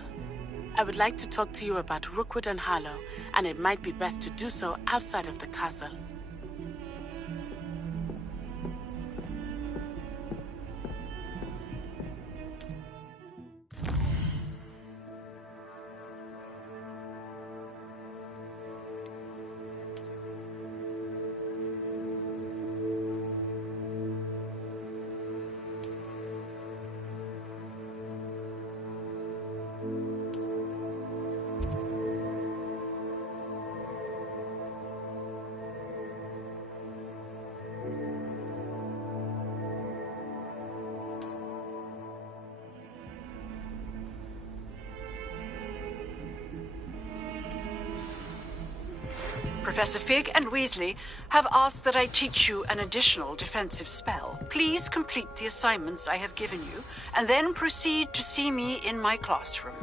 I would like to talk to you about Rookwood and Harlow, and it might be best to do so outside of the castle. Professor Fig and Weasley have asked that I teach you an additional defensive spell. Please complete the assignments I have given you, and then proceed to see me in my classroom.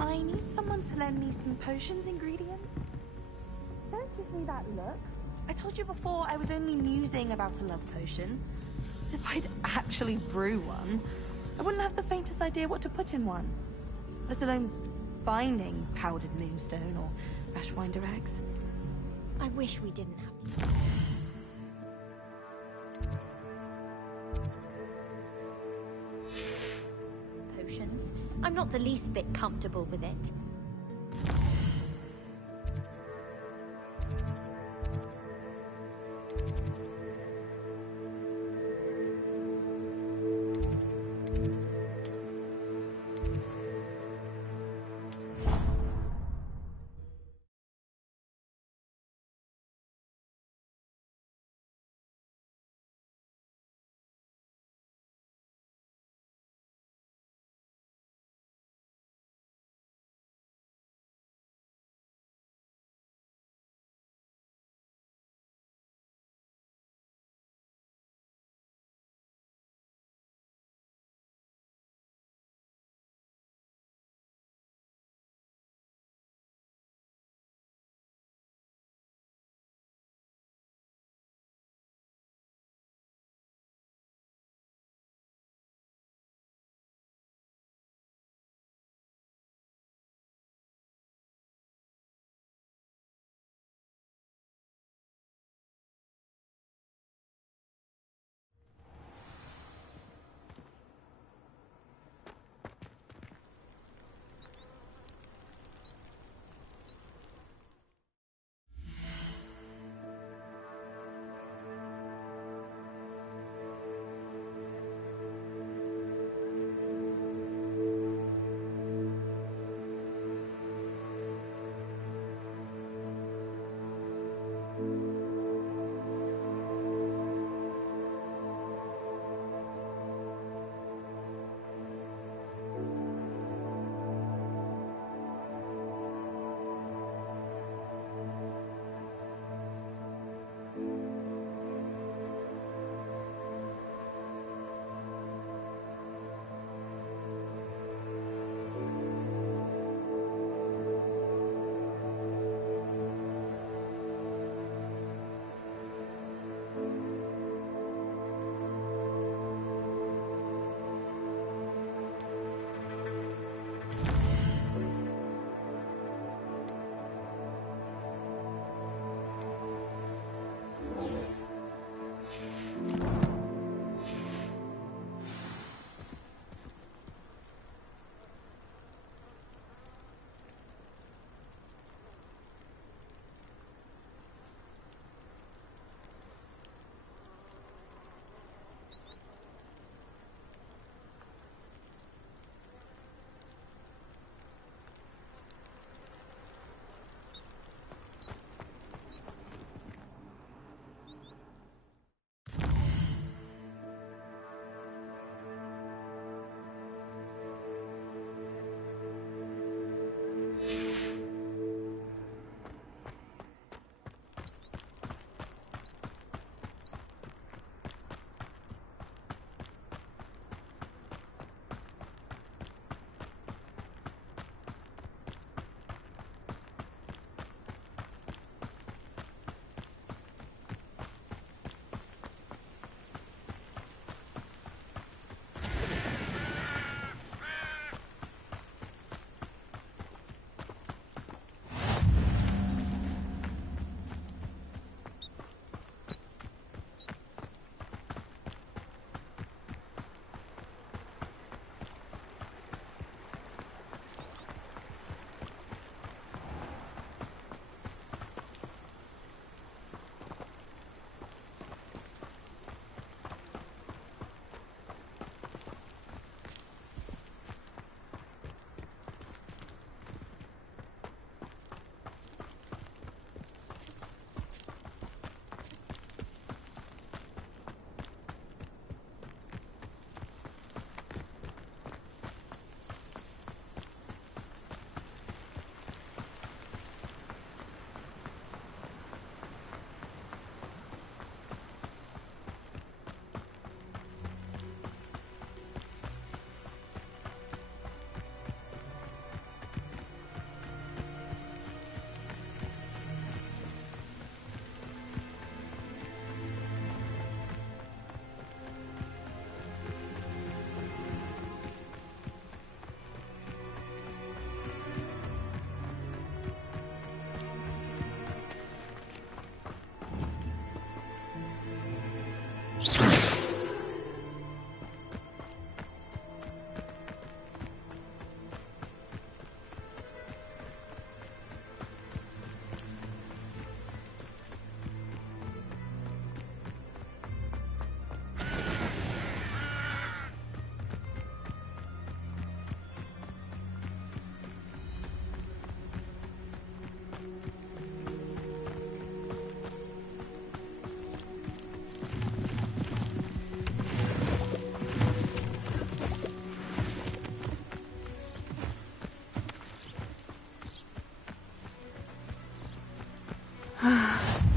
I need someone to lend me some potions ingredients. Don't give me that look. I told you before I was only musing about a love potion. As if I'd actually brew one. I wouldn't have the faintest idea what to put in one. Let alone finding powdered moonstone or ashwinder eggs. I wish we didn't have to. Potions. I'm not the least bit comfortable with it.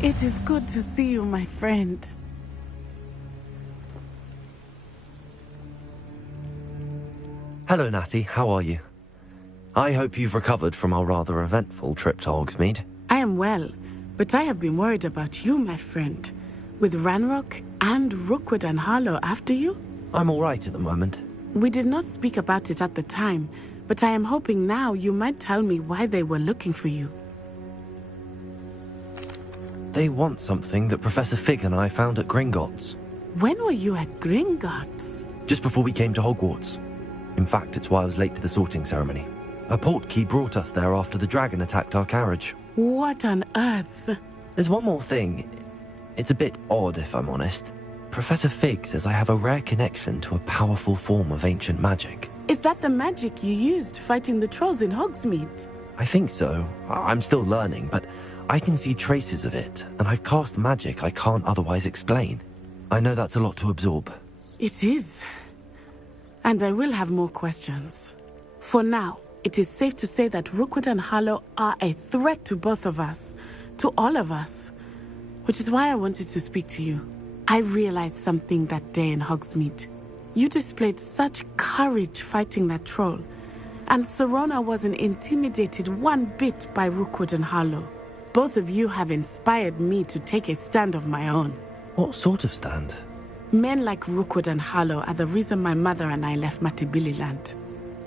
It is good to see you, my friend. Hello, Natty. How are you? I hope you've recovered from our rather eventful trip to Hogsmeade. I am well, but I have been worried about you, my friend. With Ranrock and Rookwood and Harlow after you? I'm all right at the moment. We did not speak about it at the time, but I am hoping now you might tell me why they were looking for you. They want something that Professor Fig and I found at Gringotts. When were you at Gringotts? Just before we came to Hogwarts. In fact, it's why I was late to the sorting ceremony. A portkey brought us there after the dragon attacked our carriage. What on earth? There's one more thing. It's a bit odd, if I'm honest. Professor Fig says I have a rare connection to a powerful form of ancient magic. Is that the magic you used fighting the trolls in Hogsmeade? I think so. I'm still learning, but I can see traces of it, and I've cast magic I can't otherwise explain. I know that's a lot to absorb. It is. And I will have more questions. For now, it is safe to say that Rookwood and Harlow are a threat to both of us, to all of us. Which is why I wanted to speak to you. I realized something that day in Hogsmeade. You displayed such courage fighting that troll, and Serona wasn't intimidated one bit by Rookwood and Harlow. Both of you have inspired me to take a stand of my own. What sort of stand? Men like Rookwood and Harlow are the reason my mother and I left Matabeleland.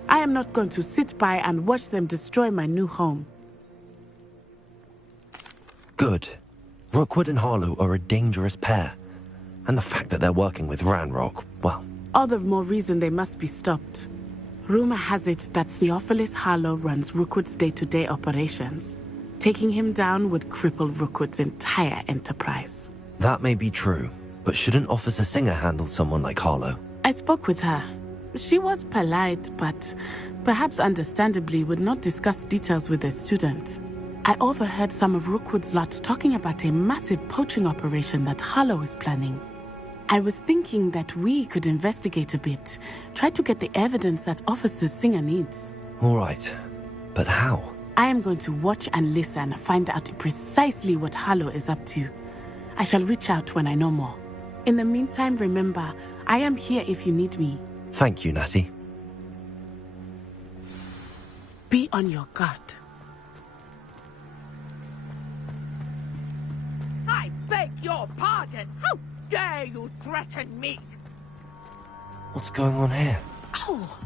I am not going to sit by and watch them destroy my new home. Good. Rookwood and Harlow are a dangerous pair. And the fact that they're working with Ranrock, well... All the more reason they must be stopped. Rumor has it that Theophilus Harlow runs Rookwood's day-to-day operations. Taking him down would cripple Rookwood's entire enterprise. That may be true, but shouldn't Officer Singer handle someone like Harlow? I spoke with her. She was polite, but perhaps understandably would not discuss details with a student. I overheard some of Rookwood's lot talking about a massive poaching operation that Harlow is planning. I was thinking that we could investigate a bit, try to get the evidence that Officer Singer needs. All right, but how? I am going to watch and listen, find out precisely what Harlow is up to. I shall reach out when I know more. In the meantime, remember, I am here if you need me. Thank you, Natty. Be on your guard. I beg your pardon! How dare you threaten me? What's going on here? Oh!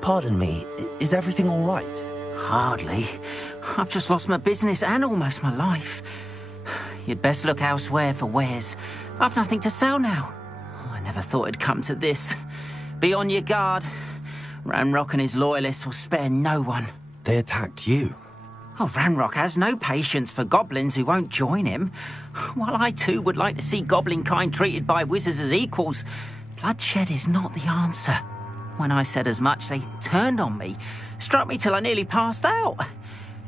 Pardon me, is everything all right? Hardly. I've just lost my business and almost my life. You'd best look elsewhere for wares. I've nothing to sell now. I never thought it'd come to this. Be on your guard. Ranrock and his loyalists will spare no one. They attacked you? Oh, Ranrock has no patience for goblins who won't join him. While I too would like to see goblin kind treated by wizards as equals, bloodshed is not the answer. When I said as much, they turned on me, struck me till I nearly passed out.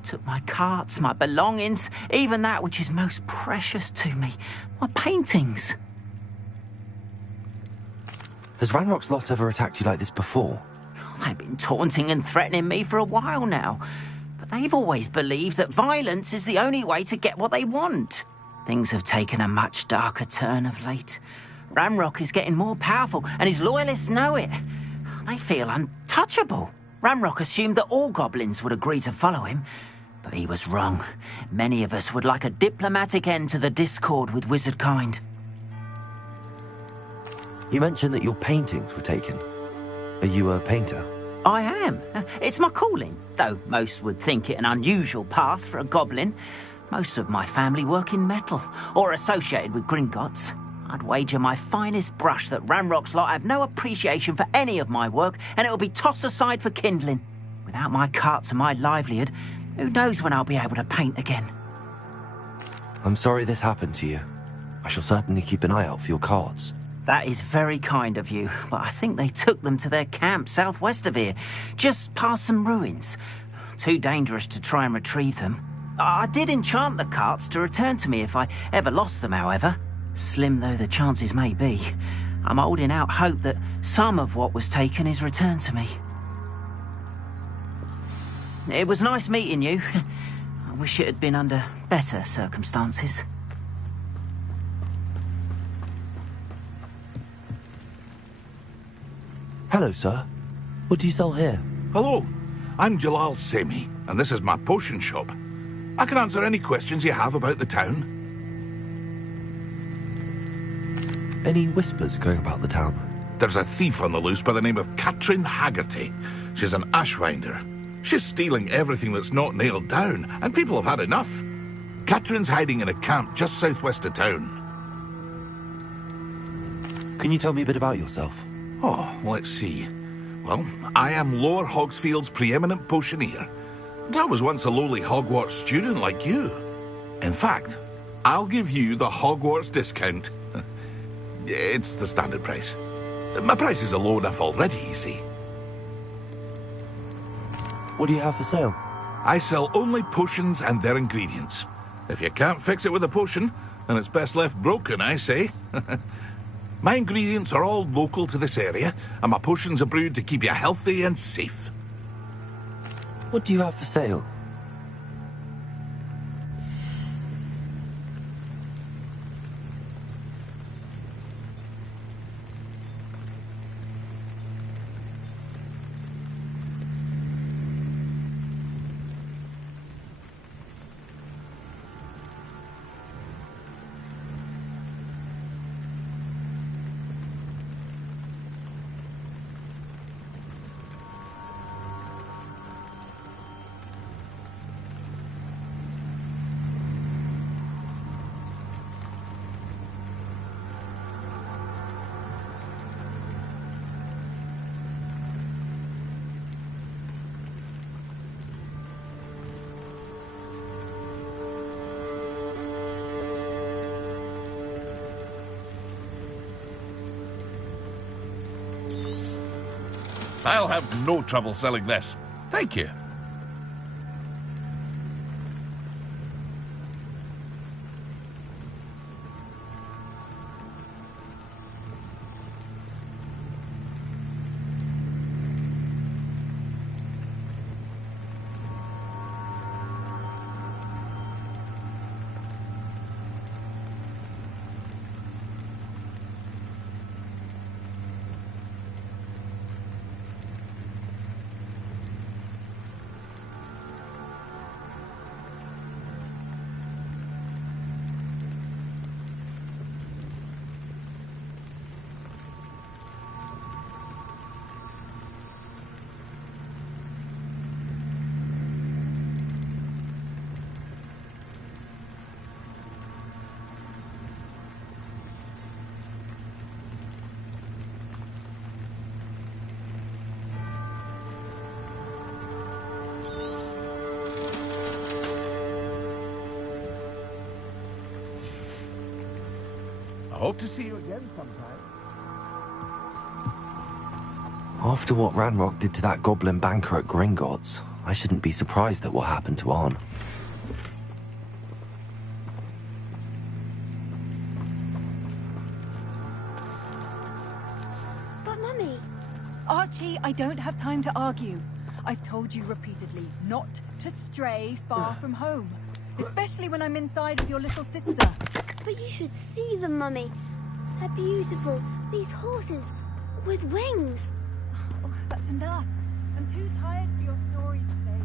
Took my carts, my belongings, even that which is most precious to me, my paintings. Has Ranrock's lot ever attacked you like this before? They've been taunting and threatening me for a while now, but they've always believed that violence is the only way to get what they want. Things have taken a much darker turn of late. Ranrock is getting more powerful, and his loyalists know it. They feel untouchable. Ranrock assumed that all goblins would agree to follow him, but he was wrong. Many of us would like a diplomatic end to the discord with wizard kind. You mentioned that your paintings were taken. Are you a painter? I am. It's my calling, though most would think it an unusual path for a goblin. Most of my family work in metal, or associated with Gringotts. I'd wager my finest brush that Ranrock's lot have no appreciation for any of my work, and it'll be tossed aside for kindling. Without my carts and my livelihood, who knows when I'll be able to paint again? I'm sorry this happened to you. I shall certainly keep an eye out for your cards. That is very kind of you, but I think they took them to their camp southwest of here, just past some ruins. Too dangerous to try and retrieve them. I did enchant the carts to return to me if I ever lost them, however. Slim though the chances may be, I'm holding out hope that some of what was taken is returned to me. It was nice meeting you. I wish it had been under better circumstances. Hello, sir. What do you sell here? Hello, I'm Jalal Semi, and this is my potion shop. I can answer any questions you have about the town. Any whispers going about the town? There's a thief on the loose by the name of Katrin Haggerty. She's an ashwinder. She's stealing everything that's not nailed down, and people have had enough. Katrin's hiding in a camp just southwest of town. Can you tell me a bit about yourself? Oh, let's see. Well, I am Lower Hogsfield's preeminent potioneer. And I was once a lowly Hogwarts student like you. In fact, I'll give you the Hogwarts discount. It's the standard price. My prices are low enough already, you see. What do you have for sale? I sell only potions and their ingredients. If you can't fix it with a potion, then it's best left broken, I say. My ingredients are all local to this area, and my potions are brewed to keep you healthy and safe. What do you have for sale? I'll have no trouble selling this. Thank you. I hope to see you again sometime. After what Ranrock did to that goblin banker at Gringotts, I shouldn't be surprised at what happened to Arn. But Mummy... Archie, I don't have time to argue. I've told you repeatedly not to stray far from home. Especially when I'm inside with your little sister. But you should see them, Mummy. They're beautiful. These horses with wings. Oh, that's enough. I'm too tired for your stories today.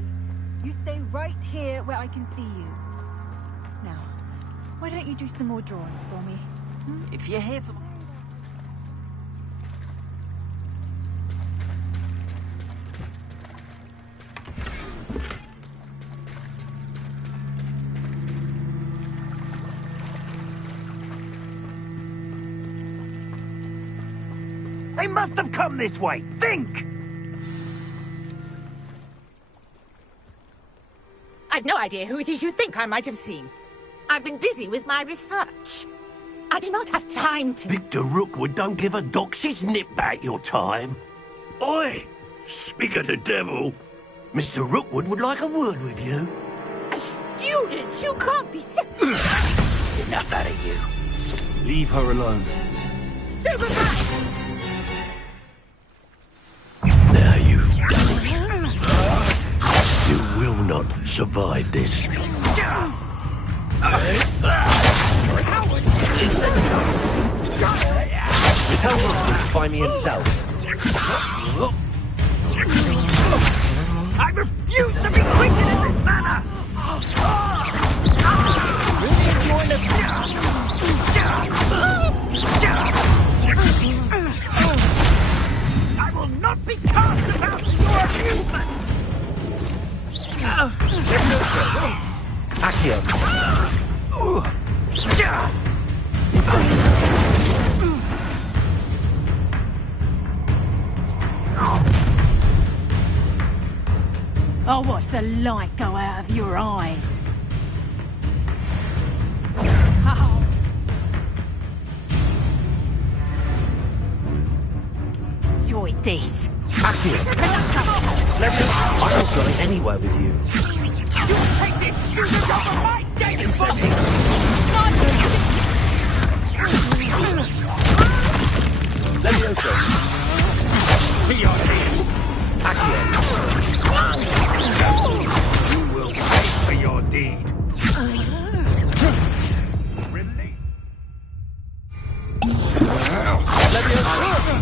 You stay right here where I can see you. Now, why don't you do some more drawings for me? If you're here for... They must have come this way. Think! I've no idea who it is you think I might have seen. I've been busy with my research. I do not have time to... Victor Rookwood don't give a doxy's nip back your time. Oi! Speak of the devil. Mr. Rookwood would like a word with you. A student? You can't be Enough out of you. Leave her alone. Stupefy! Now you've done it. You will not survive this. Tell Rookwood to find me himself. I refuse to be treated in this manner! Really enjoying the... I will not be cast about for your amusement! Accio. I'll watch the light go out of your eyes. Enjoy this. Accio. I'm not going anywhere with you. You take this student off of my dating body! Levioso. To your knees! Accio. You will pay for your deed. Levioso.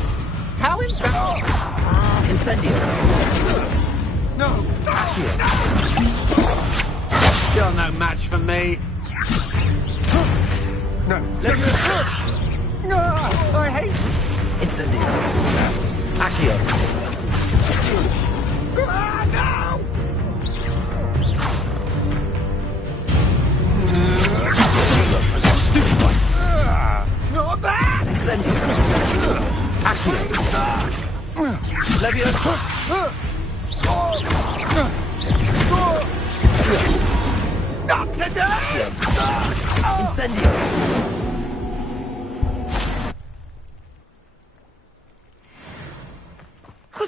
How embarrassing! Incendio. No! Accio. You're no match for me. No. Levioso. No! I hate you. Incendio. Accio. Ah, no! Stupefy. Not that! Incendio. Accio. Levioso. Not today! Incendio.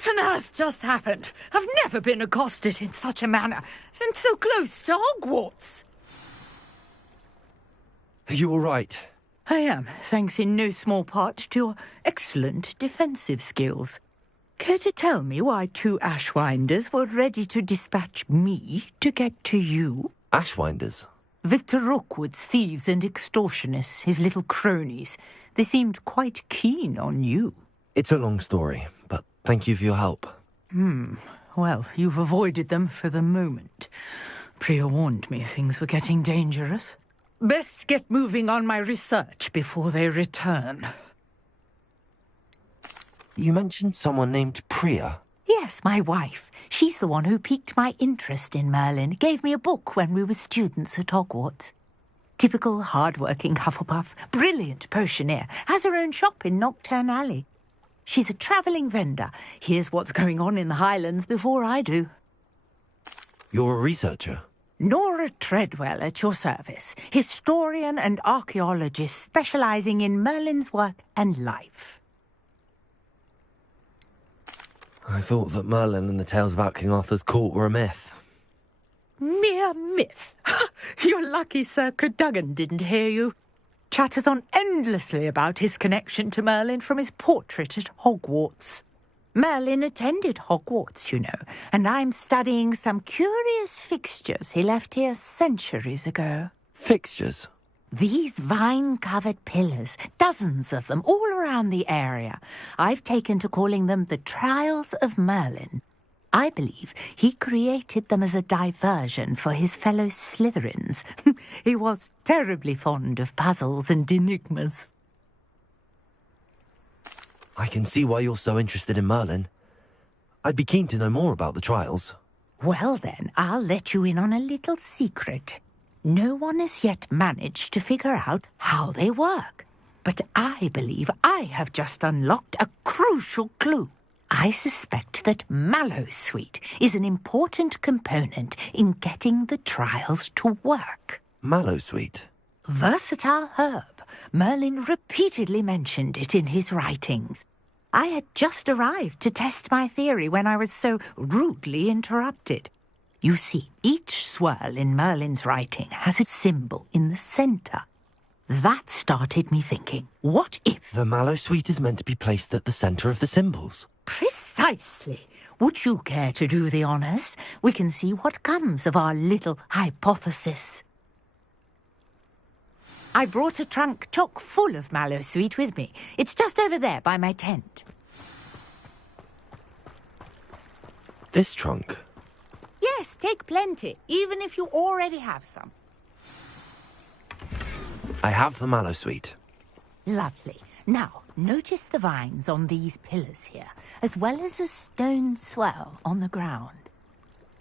What on earth just happened? I've never been accosted in such a manner, and so close to Hogwarts. Are you all right? I am, thanks in no small part to your excellent defensive skills. Care to tell me why 2 Ashwinders were ready to dispatch me to get to you? Ashwinders? Victor Rookwood's thieves and extortionists, his little cronies. They seemed quite keen on you. It's a long story, but thank you for your help. Well, you've avoided them for the moment. Priya warned me things were getting dangerous. Best get moving on my research before they return. You mentioned someone named Priya. Yes, my wife. She's the one who piqued my interest in Merlin. Gave me a book when we were students at Hogwarts. Typical hard-working Hufflepuff, brilliant potioneer, has her own shop in Knockturn Alley. She's a travelling vendor. Hears what's going on in the Highlands before I do. You're a researcher? Nora Treadwell at your service, historian and archaeologist specialising in Merlin's work and life. I thought that Merlin and the tales about King Arthur's court were a myth. Mere myth. You're lucky Sir Cadogan didn't hear you. Chatters on endlessly about his connection to Merlin from his portrait at Hogwarts. Merlin attended Hogwarts, you know, and I'm studying some curious fixtures he left here centuries ago. Fixtures? These vine-covered pillars, dozens of them, all around the area. I've taken to calling them the Trials of Merlin. I believe he created them as a diversion for his fellow Slytherins. He was terribly fond of puzzles and enigmas. I can see why you're so interested in Merlin. I'd be keen to know more about the trials. Well then, I'll let you in on a little secret. No one has yet managed to figure out how they work. But I believe I have just unlocked a crucial clue. I suspect that Mallowsweet is an important component in getting the trials to work. Mallowsweet? Versatile herb. Merlin repeatedly mentioned it in his writings. I had just arrived to test my theory when I was so rudely interrupted. You see, each swirl in Merlin's writing has a symbol in the centre. That started me thinking, what if... The Mallowsweet is meant to be placed at the centre of the symbols. Precisely. Would you care to do the honours? We can see what comes of our little hypothesis. I brought a trunk chock full of Mallowsweet with me. It's just over there by my tent. This trunk? Yes, take plenty, even if you already have some. I have the Mallowsweet. Lovely. Now, notice the vines on these pillars here, as well as a stone swell on the ground.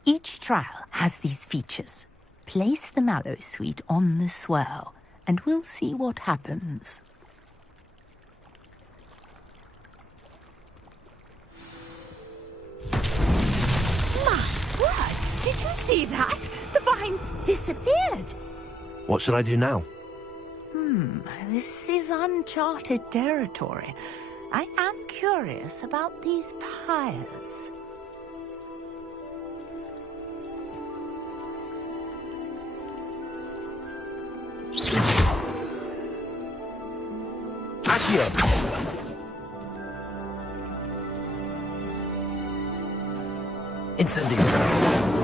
Each trial has these features. Place the Mallowsweet on the swell, and we'll see what happens. My word! Did you see that? The vines disappeared! What should I do now? This is uncharted territory. I am curious about these pyres. Accio! Incendio!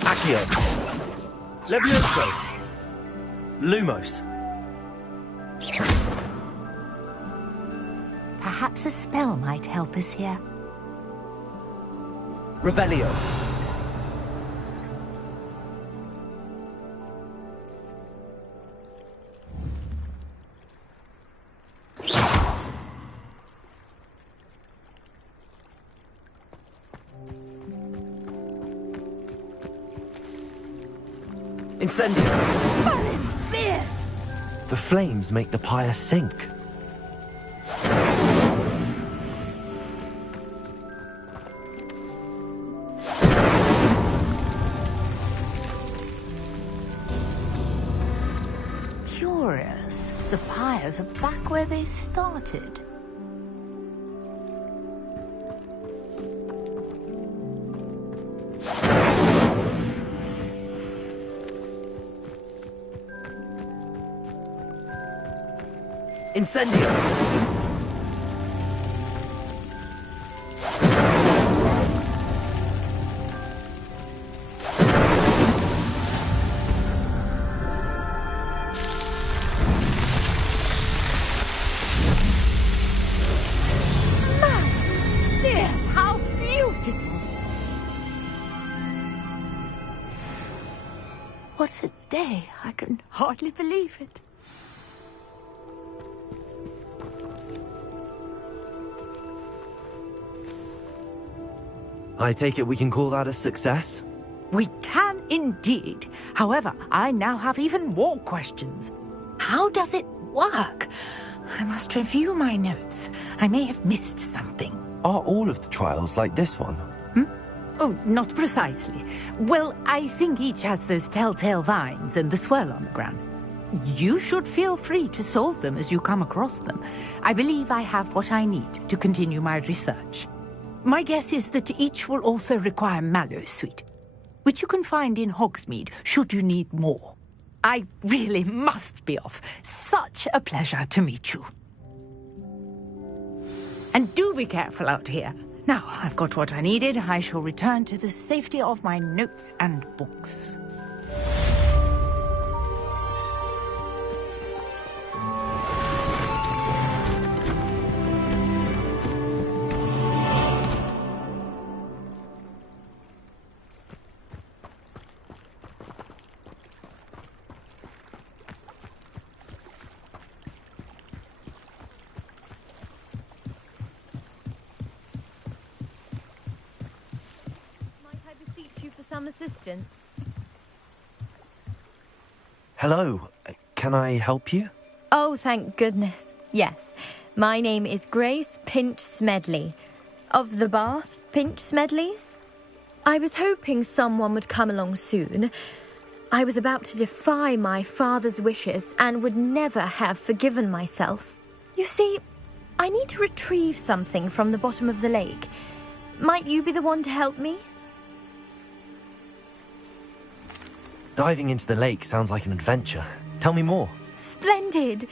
Accio! Levioso! Lumos! Perhaps a spell might help us here. Revelio. Incendio! The flames make the pyre sink. Curious. The pyres are back where they started. Incendio! How beautiful! What a day! I can hardly believe it. I take it we can call that a success? We can indeed. However, I now have even more questions. How does it work? I must review my notes. I may have missed something. Are all of the trials like this one? Oh, not precisely. Well, I think each has those telltale vines and the swirl on the ground. You should feel free to solve them as you come across them. I believe I have what I need to continue my research. My guess is that each will also require mallow sweet, which you can find in Hogsmeade should you need more. I really must be off. Such a pleasure to meet you. And do be careful out here. Now, I've got what I needed. I shall return to the safety of my notes and books. Some assistance. Hello, can I help you? Oh, thank goodness. Yes. My name is Grace Pinch Smedley. Of the Bath Pinch Smedleys? I was hoping someone would come along soon. I was about to defy my father's wishes and would never have forgiven myself. You see, I need to retrieve something from the bottom of the lake. Might you be the one to help me? Diving into the lake sounds like an adventure. Tell me more. Splendid!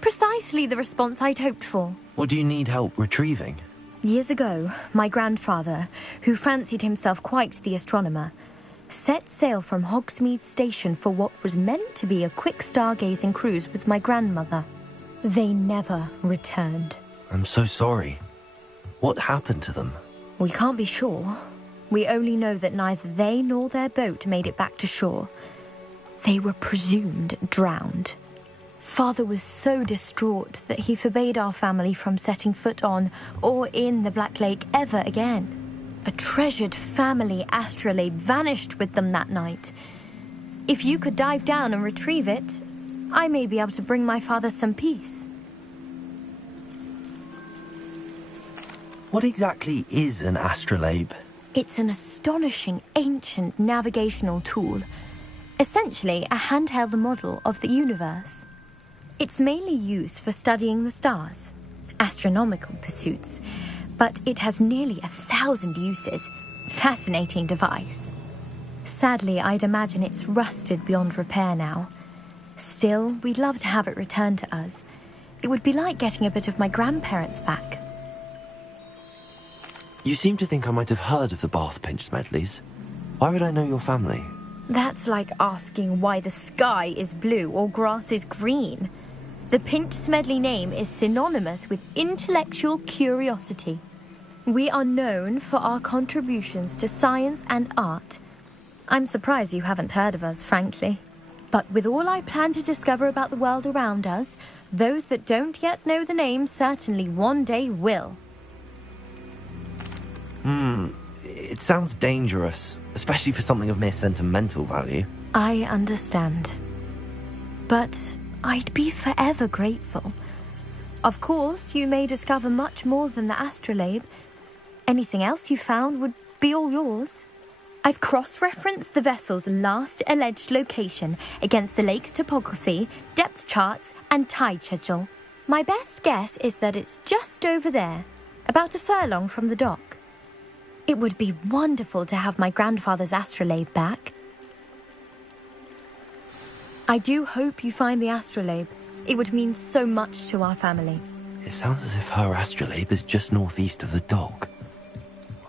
Precisely the response I'd hoped for. What do you need help retrieving? Years ago, my grandfather, who fancied himself quite the astronomer, set sail from Hogsmeade Station for what was meant to be a quick stargazing cruise with my grandmother. They never returned. I'm so sorry. What happened to them? We can't be sure. We only know that neither they nor their boat made it back to shore. They were presumed drowned. Father was so distraught that he forbade our family from setting foot on or in the Black Lake ever again. A treasured family astrolabe vanished with them that night. If you could dive down and retrieve it, I may be able to bring my father some peace. What exactly is an astrolabe? It's an astonishing ancient navigational tool. Essentially, a handheld model of the universe. It's mainly used for studying the stars, astronomical pursuits, but it has nearly 1,000 uses. Fascinating device. Sadly, I'd imagine it's rusted beyond repair now. Still, we'd love to have it returned to us. It would be like getting a bit of my grandparents back. You seem to think I might have heard of the Bath Pinch Smedleys. Why would I know your family? That's like asking why the sky is blue or grass is green. The Pinch Smedley name is synonymous with intellectual curiosity. We are known for our contributions to science and art. I'm surprised you haven't heard of us, frankly. But with all I plan to discover about the world around us, those that don't yet know the name certainly one day will. It sounds dangerous, especially for something of mere sentimental value. I understand. But I'd be forever grateful. Of course, you may discover much more than the astrolabe. Anything else you found would be all yours. I've cross-referenced the vessel's last alleged location against the lake's topography, depth charts, and tide schedule. My best guess is that it's just over there, about a furlong from the dock. It would be wonderful to have my grandfather's astrolabe back. I do hope you find the astrolabe. It would mean so much to our family. It sounds as if her astrolabe is just northeast of the dock.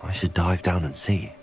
I should dive down and see.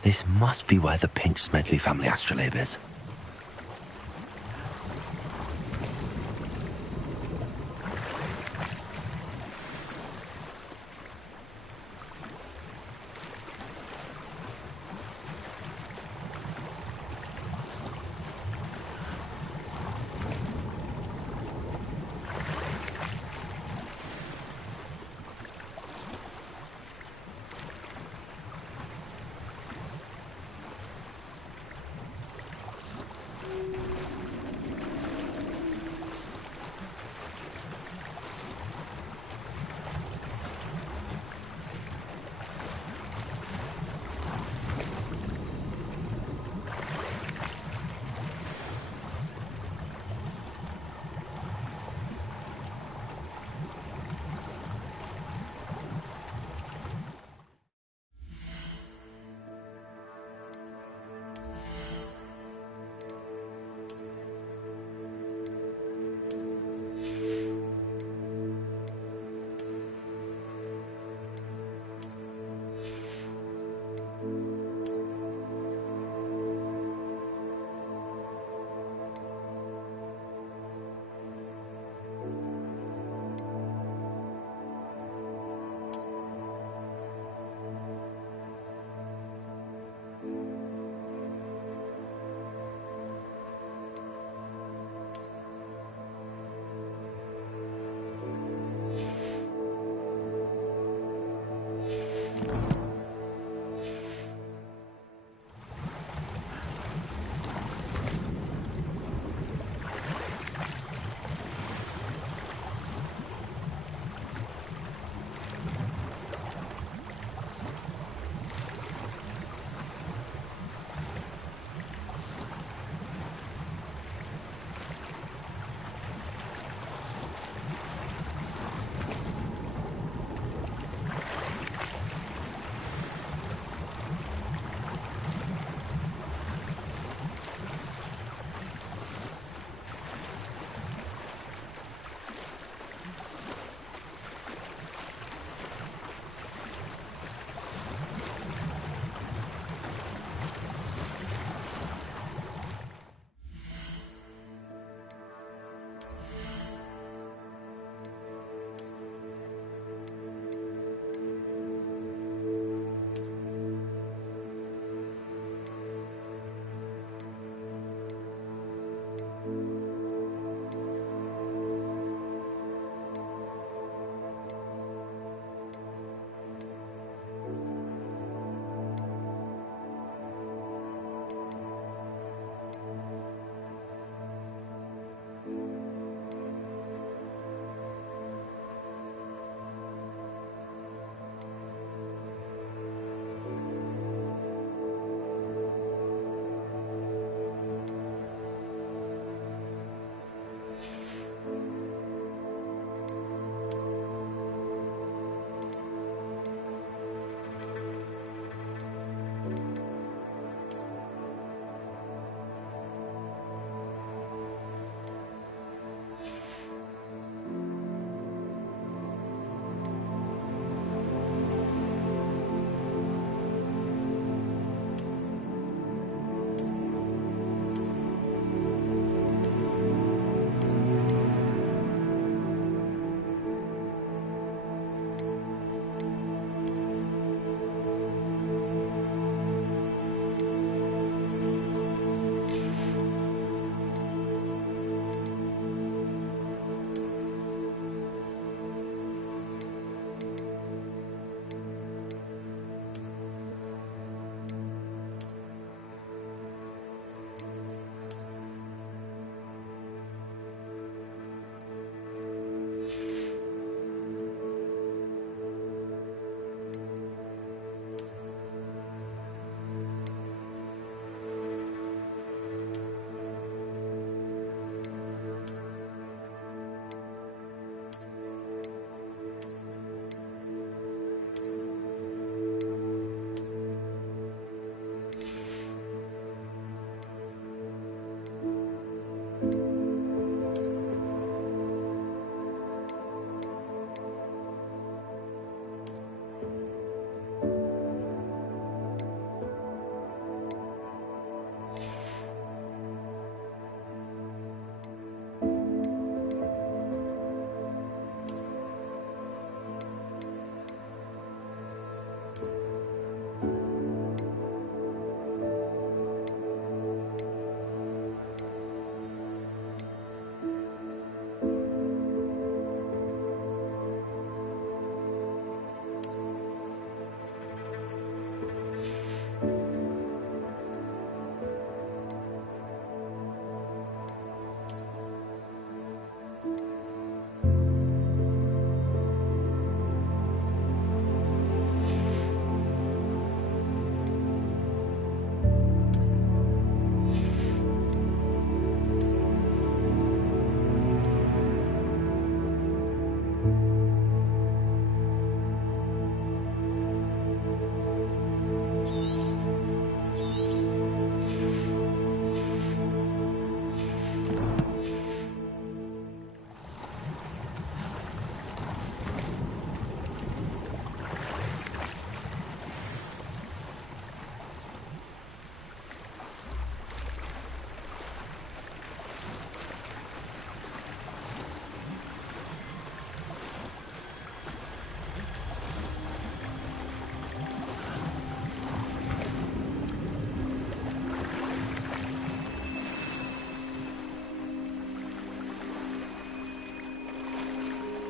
This must be where the Pinch Smedley family astrolabe is.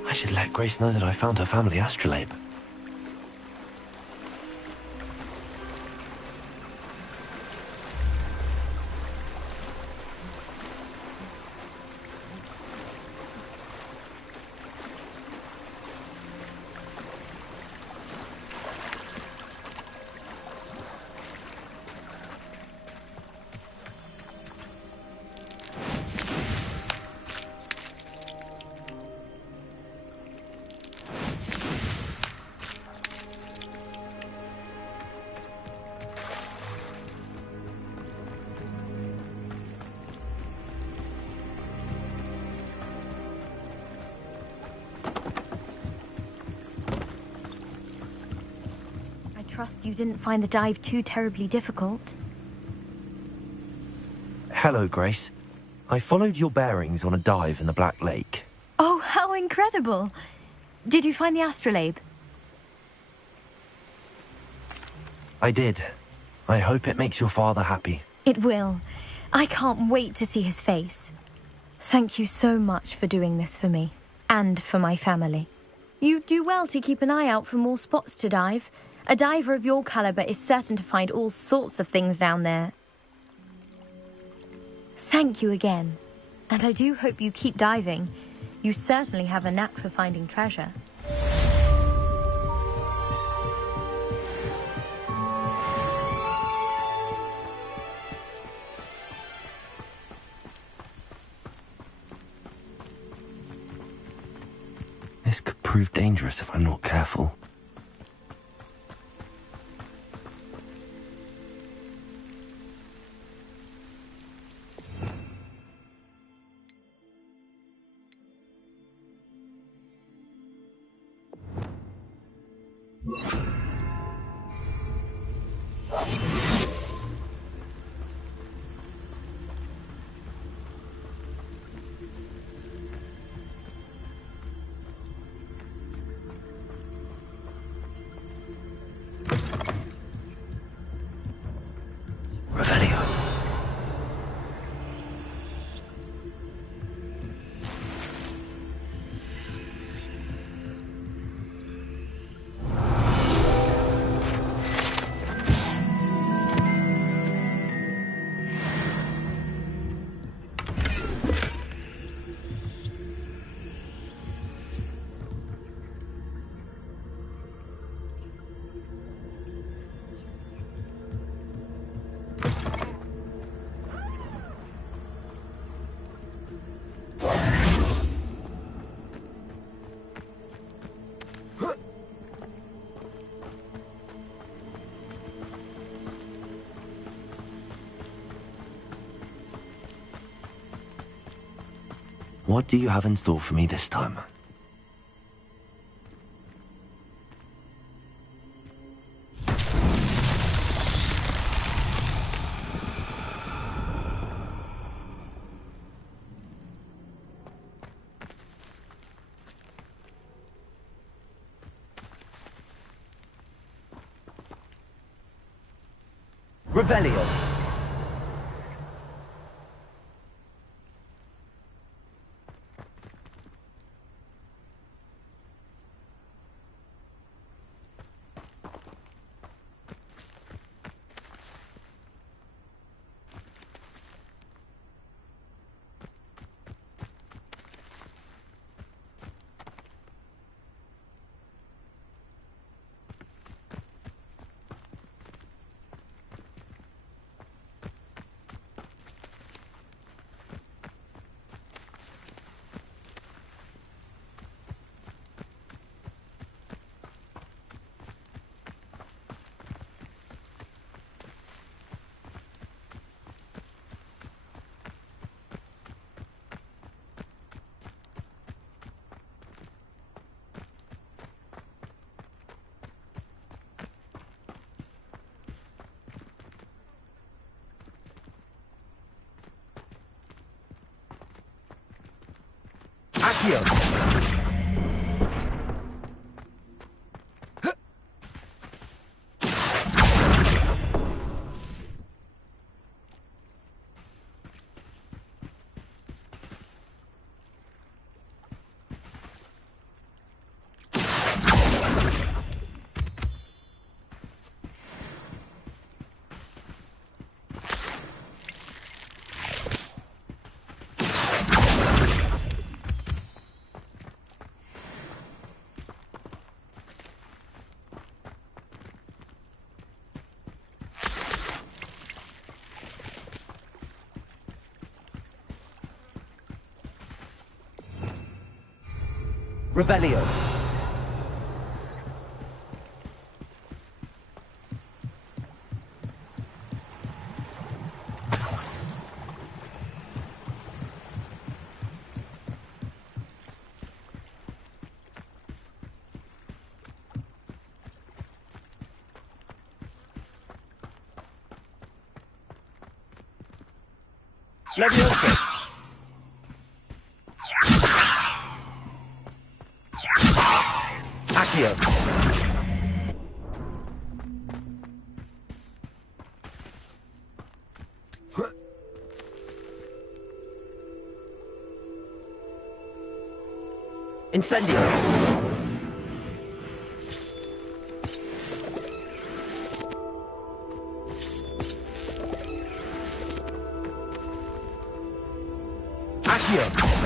I should let Grace know that I found her family astrolabe. Trust you didn't find the dive too terribly difficult. Hello, Grace. I followed your bearings on a dive in the Black Lake. Oh, how incredible! Did you find the astrolabe? I did. I hope it makes your father happy. It will. I can't wait to see his face. Thank you so much for doing this for me, and for my family. You do well to keep an eye out for more spots to dive. A diver of your caliber is certain to find all sorts of things down there. Thank you again. And I do hope you keep diving. You certainly have a knack for finding treasure. This could prove dangerous if I'm not careful. What do you have in store for me this time? Revelio. Accio. Revelio. Leviosa. Accio. Incendio. Accio.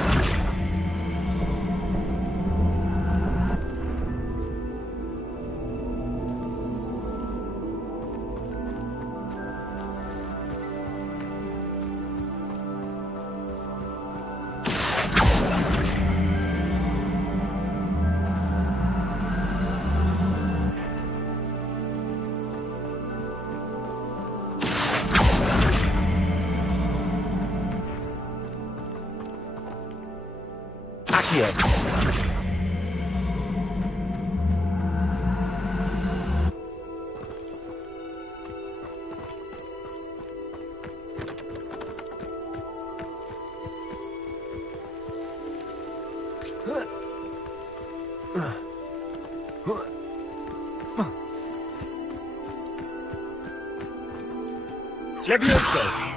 Accio. Levioso.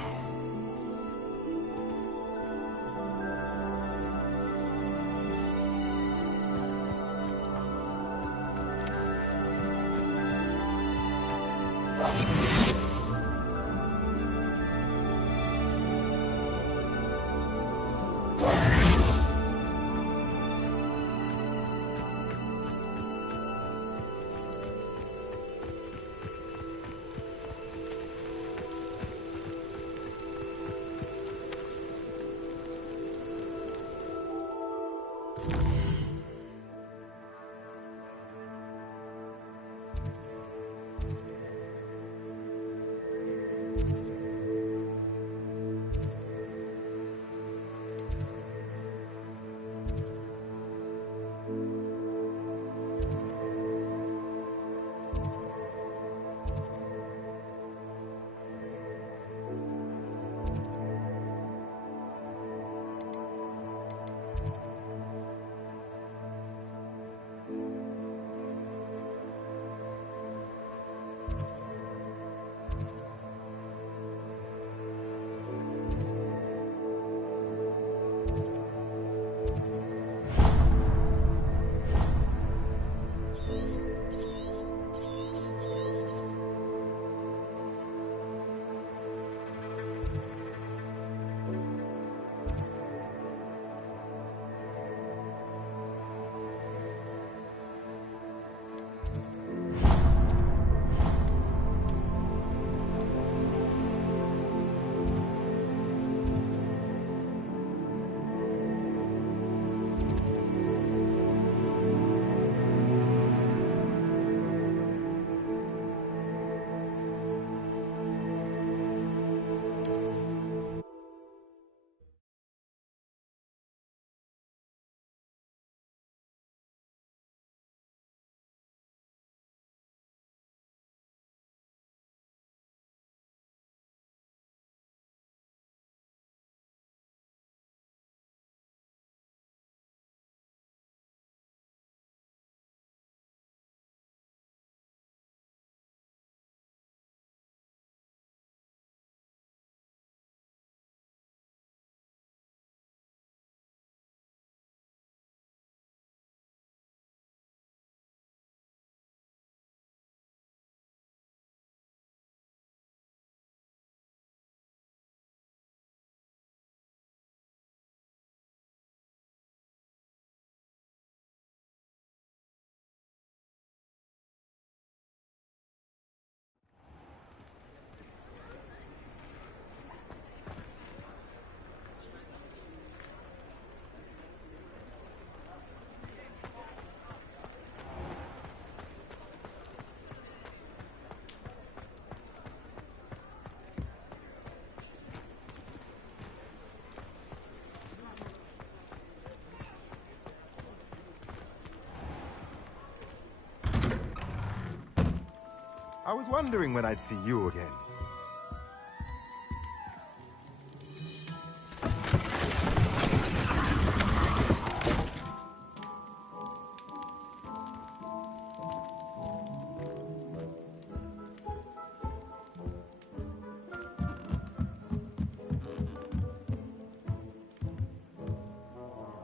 I was wondering when I'd see you again.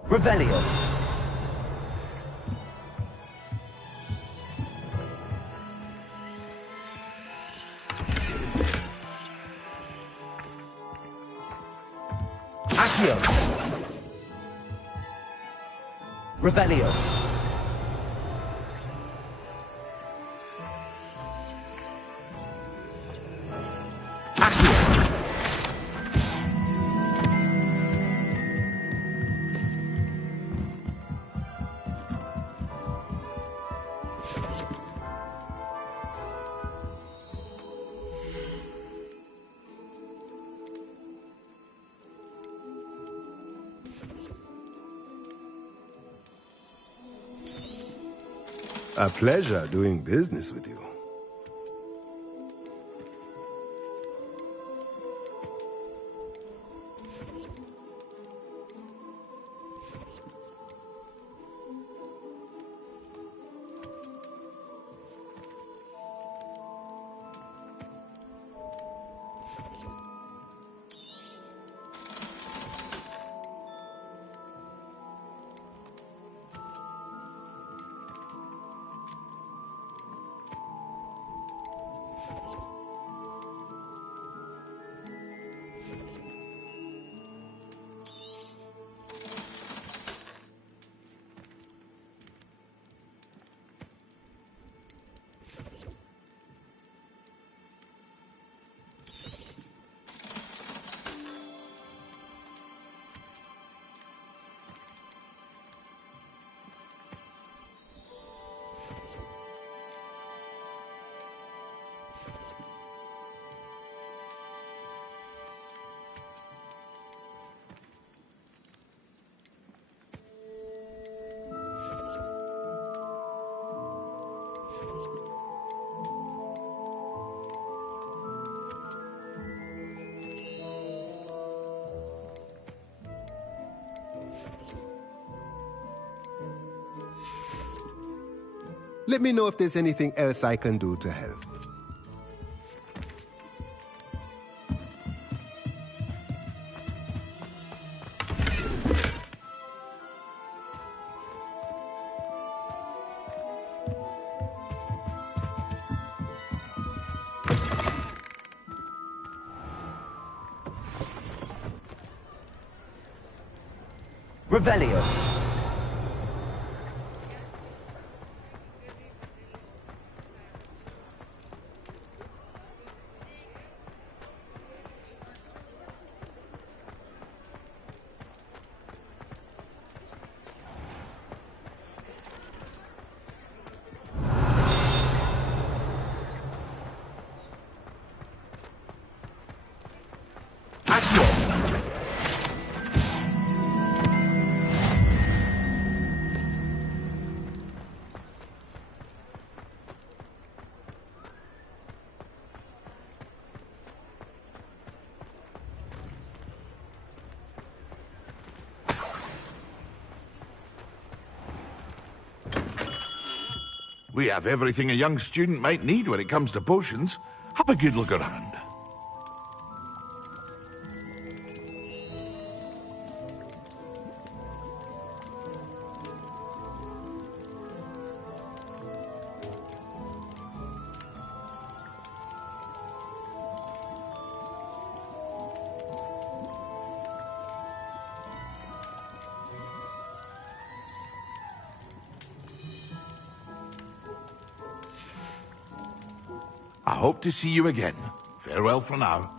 Revelio. Accio. Revelio. A pleasure doing business with you. Let me know if there's anything else I can do to help. Revelio. We have everything a young student might need when it comes to potions. Have a good look around. I hope to see you again. Farewell for now.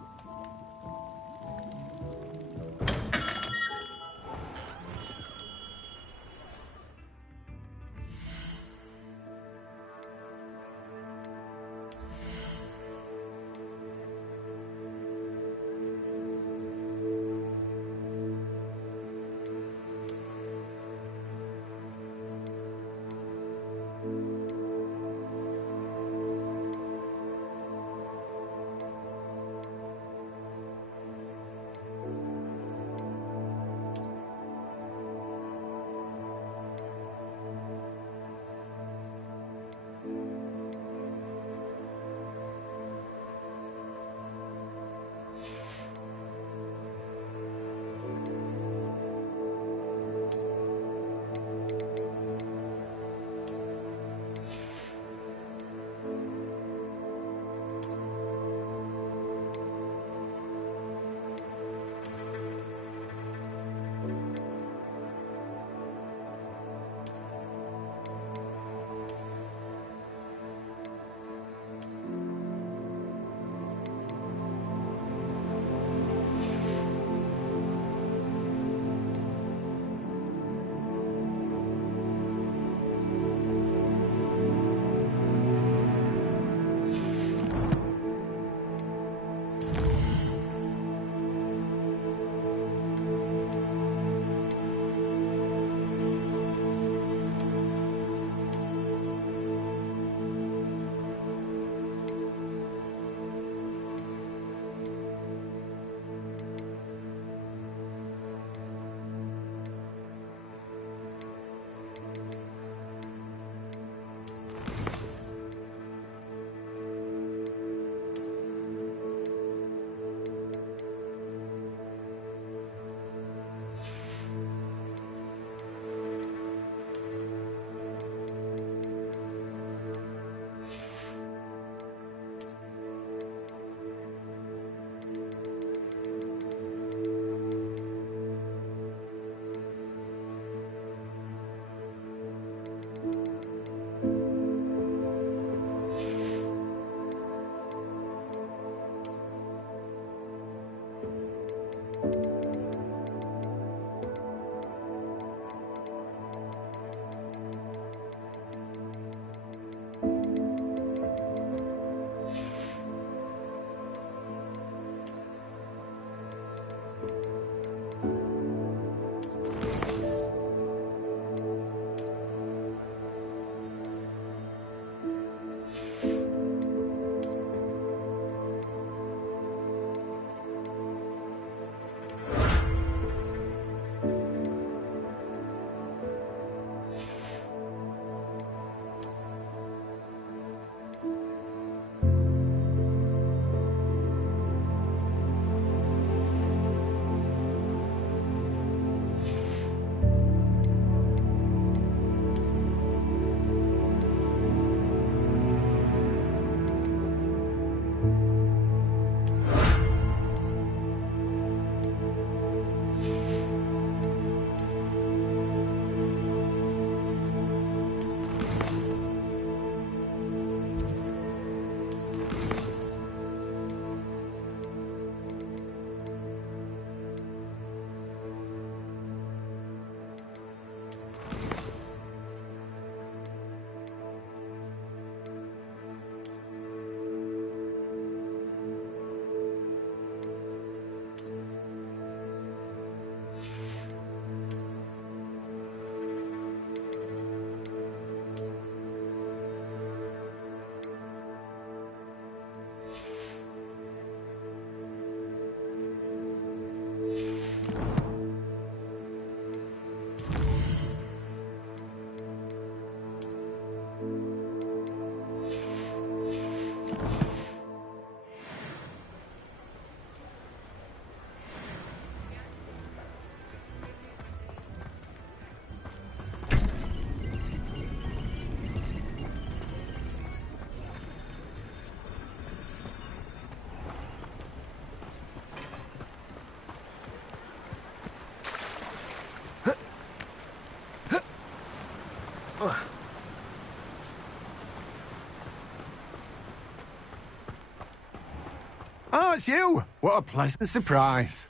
Oh, it's you! What a pleasant surprise.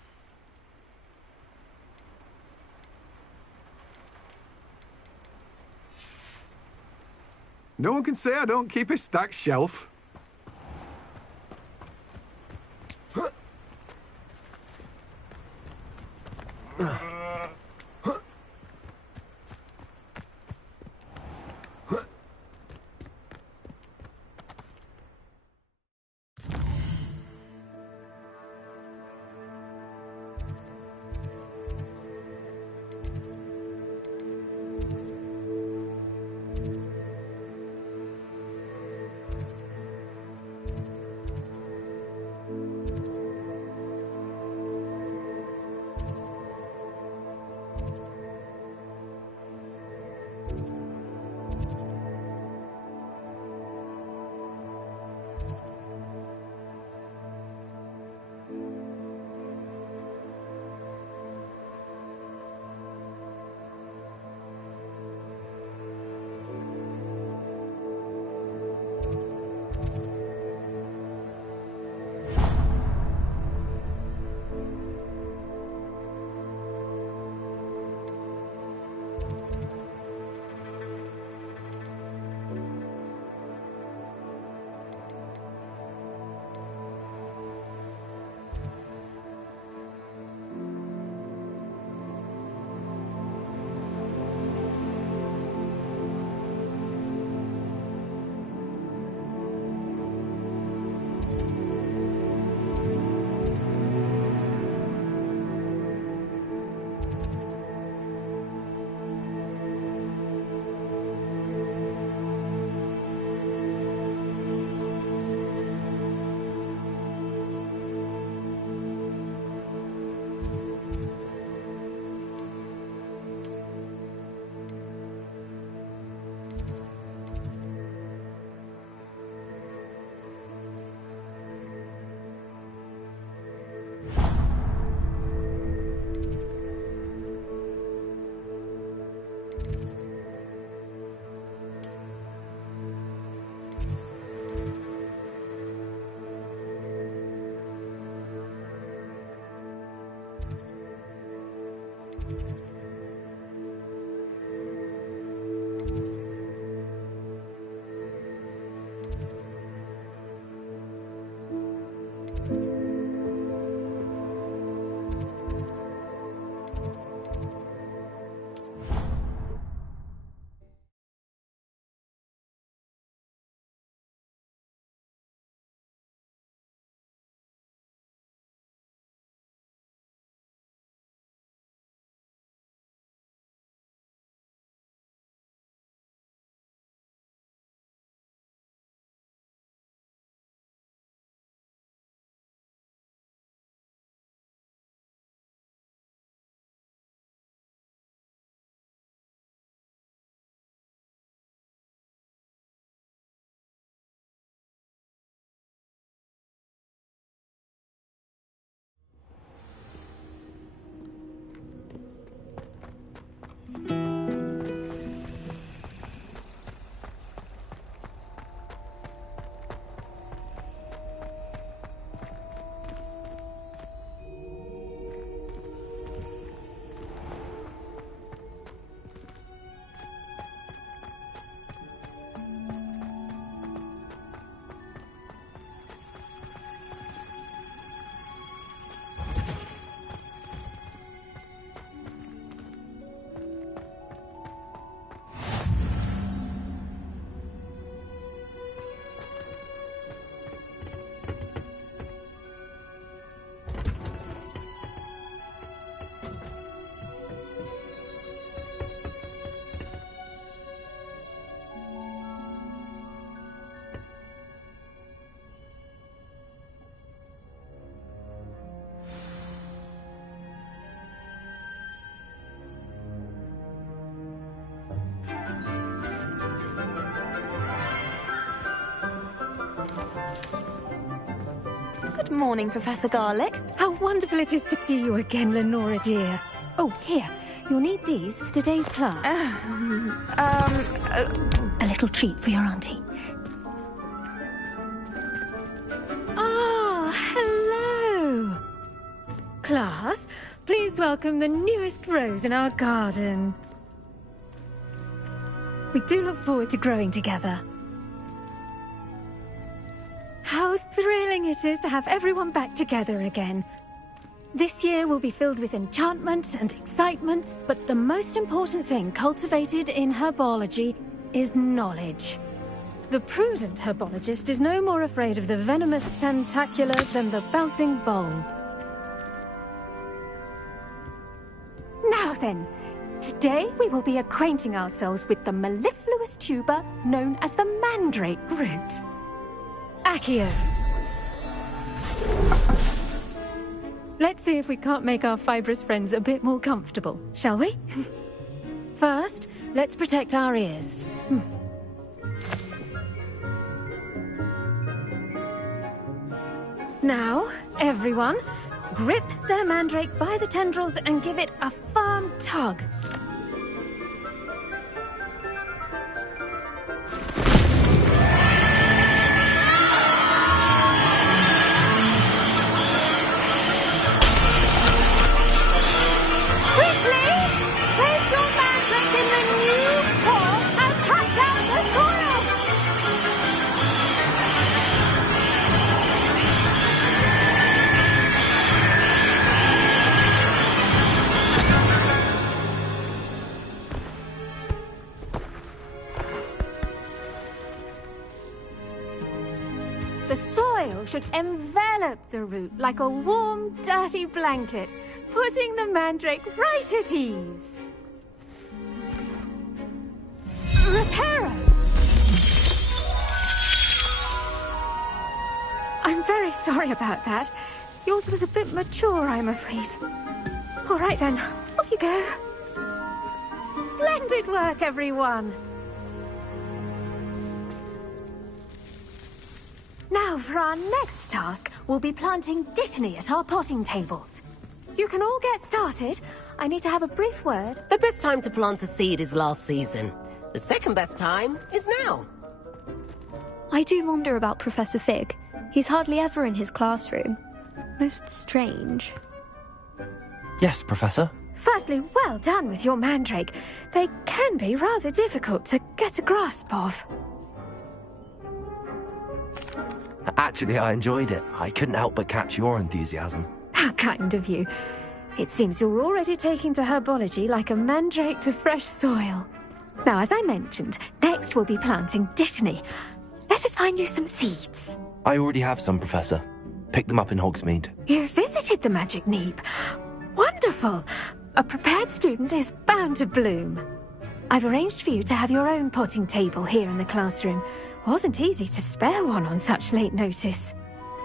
No one can say I don't keep a stacked shelf. Good morning, Professor Garlick. How wonderful it is to see you again, Lenora dear. Oh, here. You'll need these for today's class. A little treat for your auntie. Ah, hello! Class, please welcome the newest rose in our garden. We do look forward to growing together. How thrilling it is to have everyone back together again. This year will be filled with enchantment and excitement, but the most important thing cultivated in herbology is knowledge. The prudent herbologist is no more afraid of the venomous tentacula than the bouncing vole. Now then, today we will be acquainting ourselves with the mellifluous tuber known as the mandrake root. Accio. Let's see if we can't make our fibrous friends a bit more comfortable, shall we? First, let's protect our ears. Now, everyone, grip their mandrake by the tendrils and give it a firm tug. Should envelop the root like a warm, dirty blanket, putting the mandrake right at ease. Reparo! I'm very sorry about that. Yours was a bit mature, I'm afraid. All right then, off you go. Splendid work, everyone. Now, for our next task, we'll be planting dittany at our potting tables. You can all get started. I need to have a brief word. The best time to plant a seed is last season. The second best time is now. I do wonder about Professor Fig. He's hardly ever in his classroom. Most strange. Yes, Professor. Firstly, well done with your mandrake. They can be rather difficult to get a grasp of. Actually, I enjoyed it. I couldn't help but catch your enthusiasm. How kind of you. It seems you're already taking to herbology like a mandrake to fresh soil. Now, as I mentioned, next we'll be planting dittany. Let us find you some seeds. I already have some, Professor. Picked them up in Hogsmeade. You visited the Magic Neep. Wonderful! A prepared student is bound to bloom. I've arranged for you to have your own potting table here in the classroom. Wasn't easy to spare one on such late notice.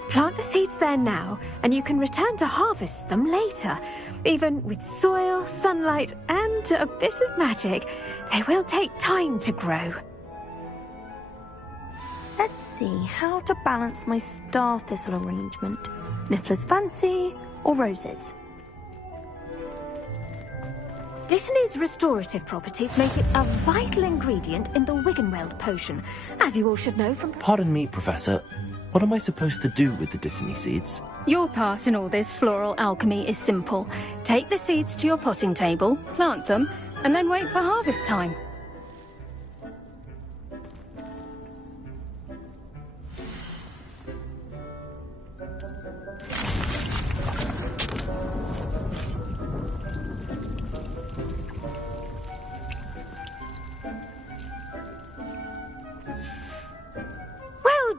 Plant the seeds there now, and you can return to harvest them later. Even with soil, sunlight, and a bit of magic, they will take time to grow. Let's see how to balance my star thistle arrangement. Niffler's Fancy or roses? Dittany's restorative properties make it a vital ingredient in the Wiggenweld potion, as you all should know from... Pardon me, Professor. What am I supposed to do with the dittany seeds? Your part in all this floral alchemy is simple. Take the seeds to your potting table, plant them, and then wait for harvest time.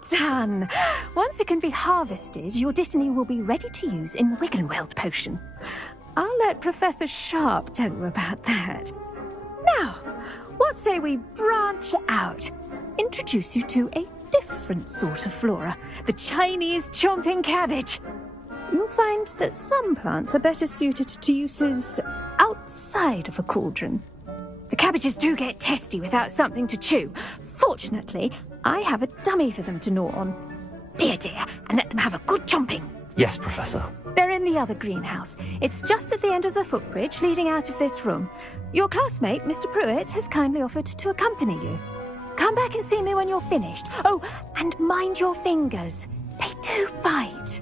Done! Once it can be harvested, your dittany will be ready to use in Wiggenweld potion. I'll let Professor Sharp tell you about that. Now, what say we branch out? Introduce you to a different sort of flora, the Chinese chomping cabbage. You'll find that some plants are better suited to uses outside of a cauldron. The cabbages do get testy without something to chew. Fortunately, I have a dummy for them to gnaw on. Be a dear and let them have a good chomping. Yes, Professor. They're in the other greenhouse. It's just at the end of the footbridge leading out of this room. Your classmate, Mr. Pruitt, has kindly offered to accompany you. Come back and see me when you're finished. Oh, and mind your fingers. They do bite.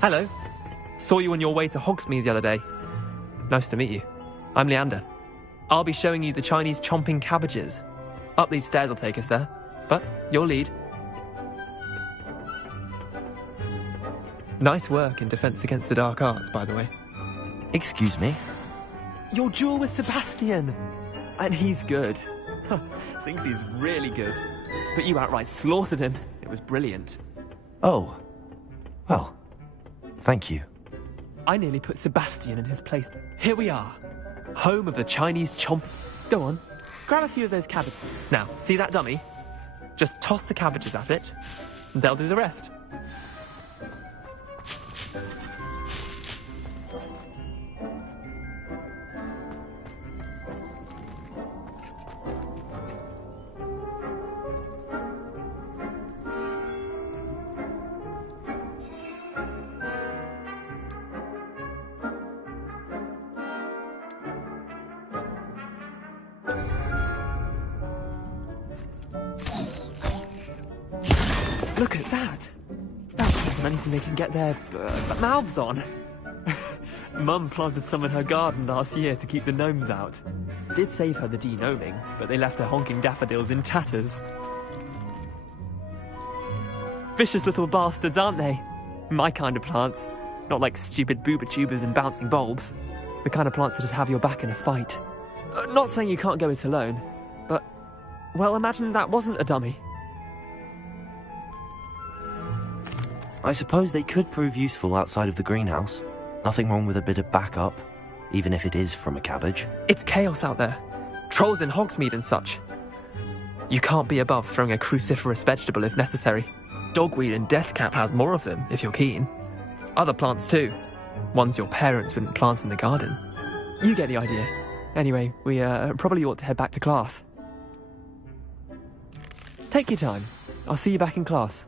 Hello. Saw you on your way to Hogsmeade the other day. Nice to meet you. I'm Leander. I'll be showing you the Chinese chomping cabbages. Up these stairs will take us there, but your lead. Nice work in Defense Against the Dark Arts, by the way. Excuse me? Your duel with Sebastian! And he's good. Thinks he's really good. But you outright slaughtered him. It was brilliant. Oh. Well, thank you. I nearly put Sebastian in his place. Here we are. Home of the Chinese chomp... Go on. Grab a few of those cabbages. Now, see that dummy? Just toss the cabbages at it, and they'll do the rest. Look at that! That's better than anything they can get their mouths on. Mum planted some in her garden last year to keep the gnomes out. Did save her the de-gnoming, but they left her honking daffodils in tatters. Vicious little bastards, aren't they? My kind of plants. Not like stupid booba tubers and bouncing bulbs. The kind of plants that just have your back in a fight. Not saying you can't go it alone, but... Well, imagine that wasn't a dummy. I suppose they could prove useful outside of the greenhouse. Nothing wrong with a bit of backup, even if it is from a cabbage. It's chaos out there. Trolls in Hogsmeade and such. You can't be above throwing a cruciferous vegetable if necessary. Dogweed and deathcap has more of them, if you're keen. Other plants too. Ones your parents wouldn't plant in the garden. You get the idea. Anyway, we probably ought to head back to class. Take your time. I'll see you back in class.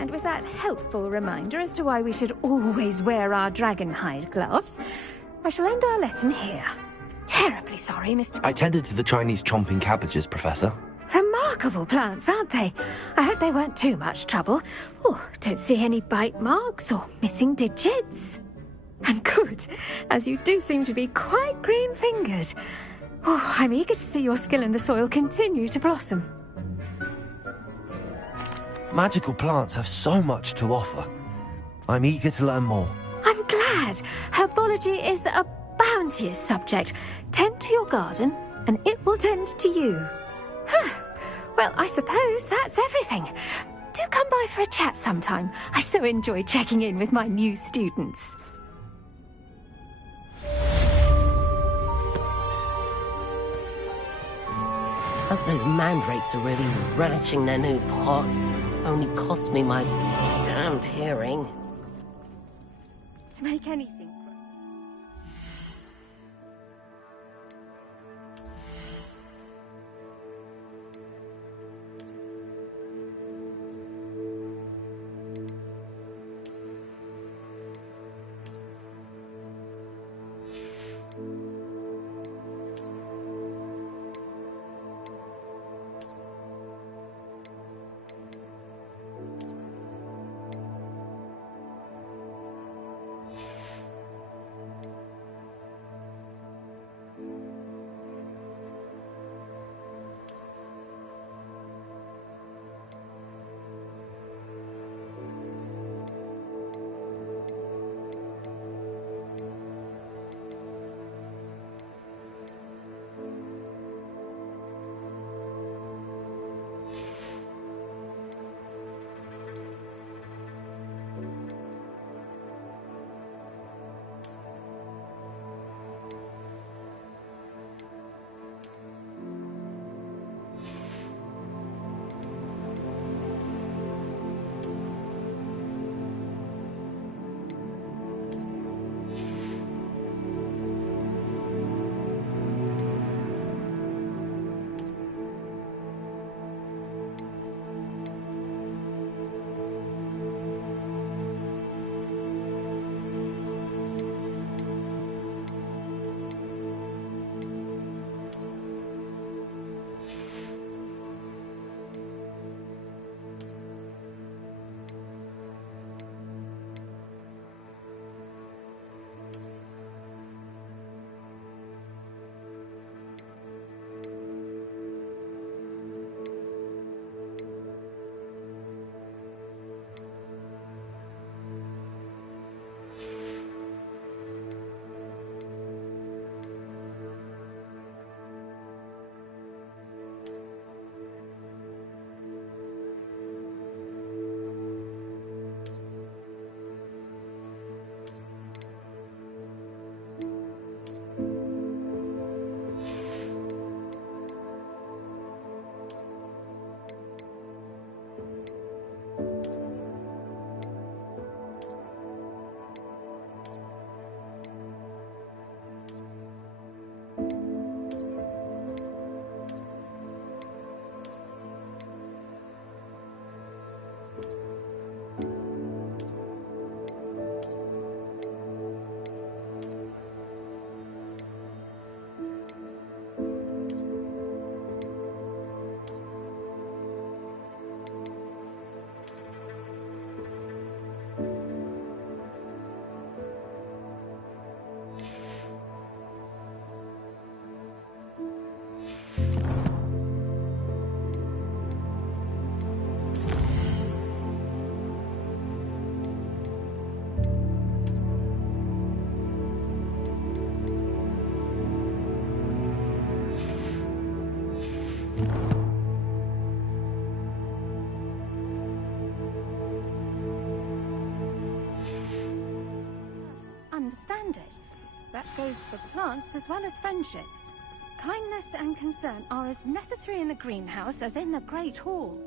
And with that helpful reminder as to why we should always wear our dragon hide gloves, I shall end our lesson here. Terribly sorry, Mr. I tended to the Chinese chomping cabbages, Professor. Remarkable plants, aren't they? I hope they weren't too much trouble. Oh, don't see any bite marks or missing digits. And good, as you do seem to be quite green-fingered. Oh, I'm eager to see your skill in the soil continue to blossom. Magical plants have so much to offer. I'm eager to learn more. I'm glad. Herbology is a bounteous subject. Tend to your garden, and it will tend to you. Well, I suppose that's everything. Do come by for a chat sometime. I so enjoy checking in with my new students. Hope those mandrakes are really relishing their new pots. Only cost me my damned hearing. To make anything. understand it. That goes for plants as well as friendships. Kindness and concern are as necessary in the greenhouse as in the Great Hall.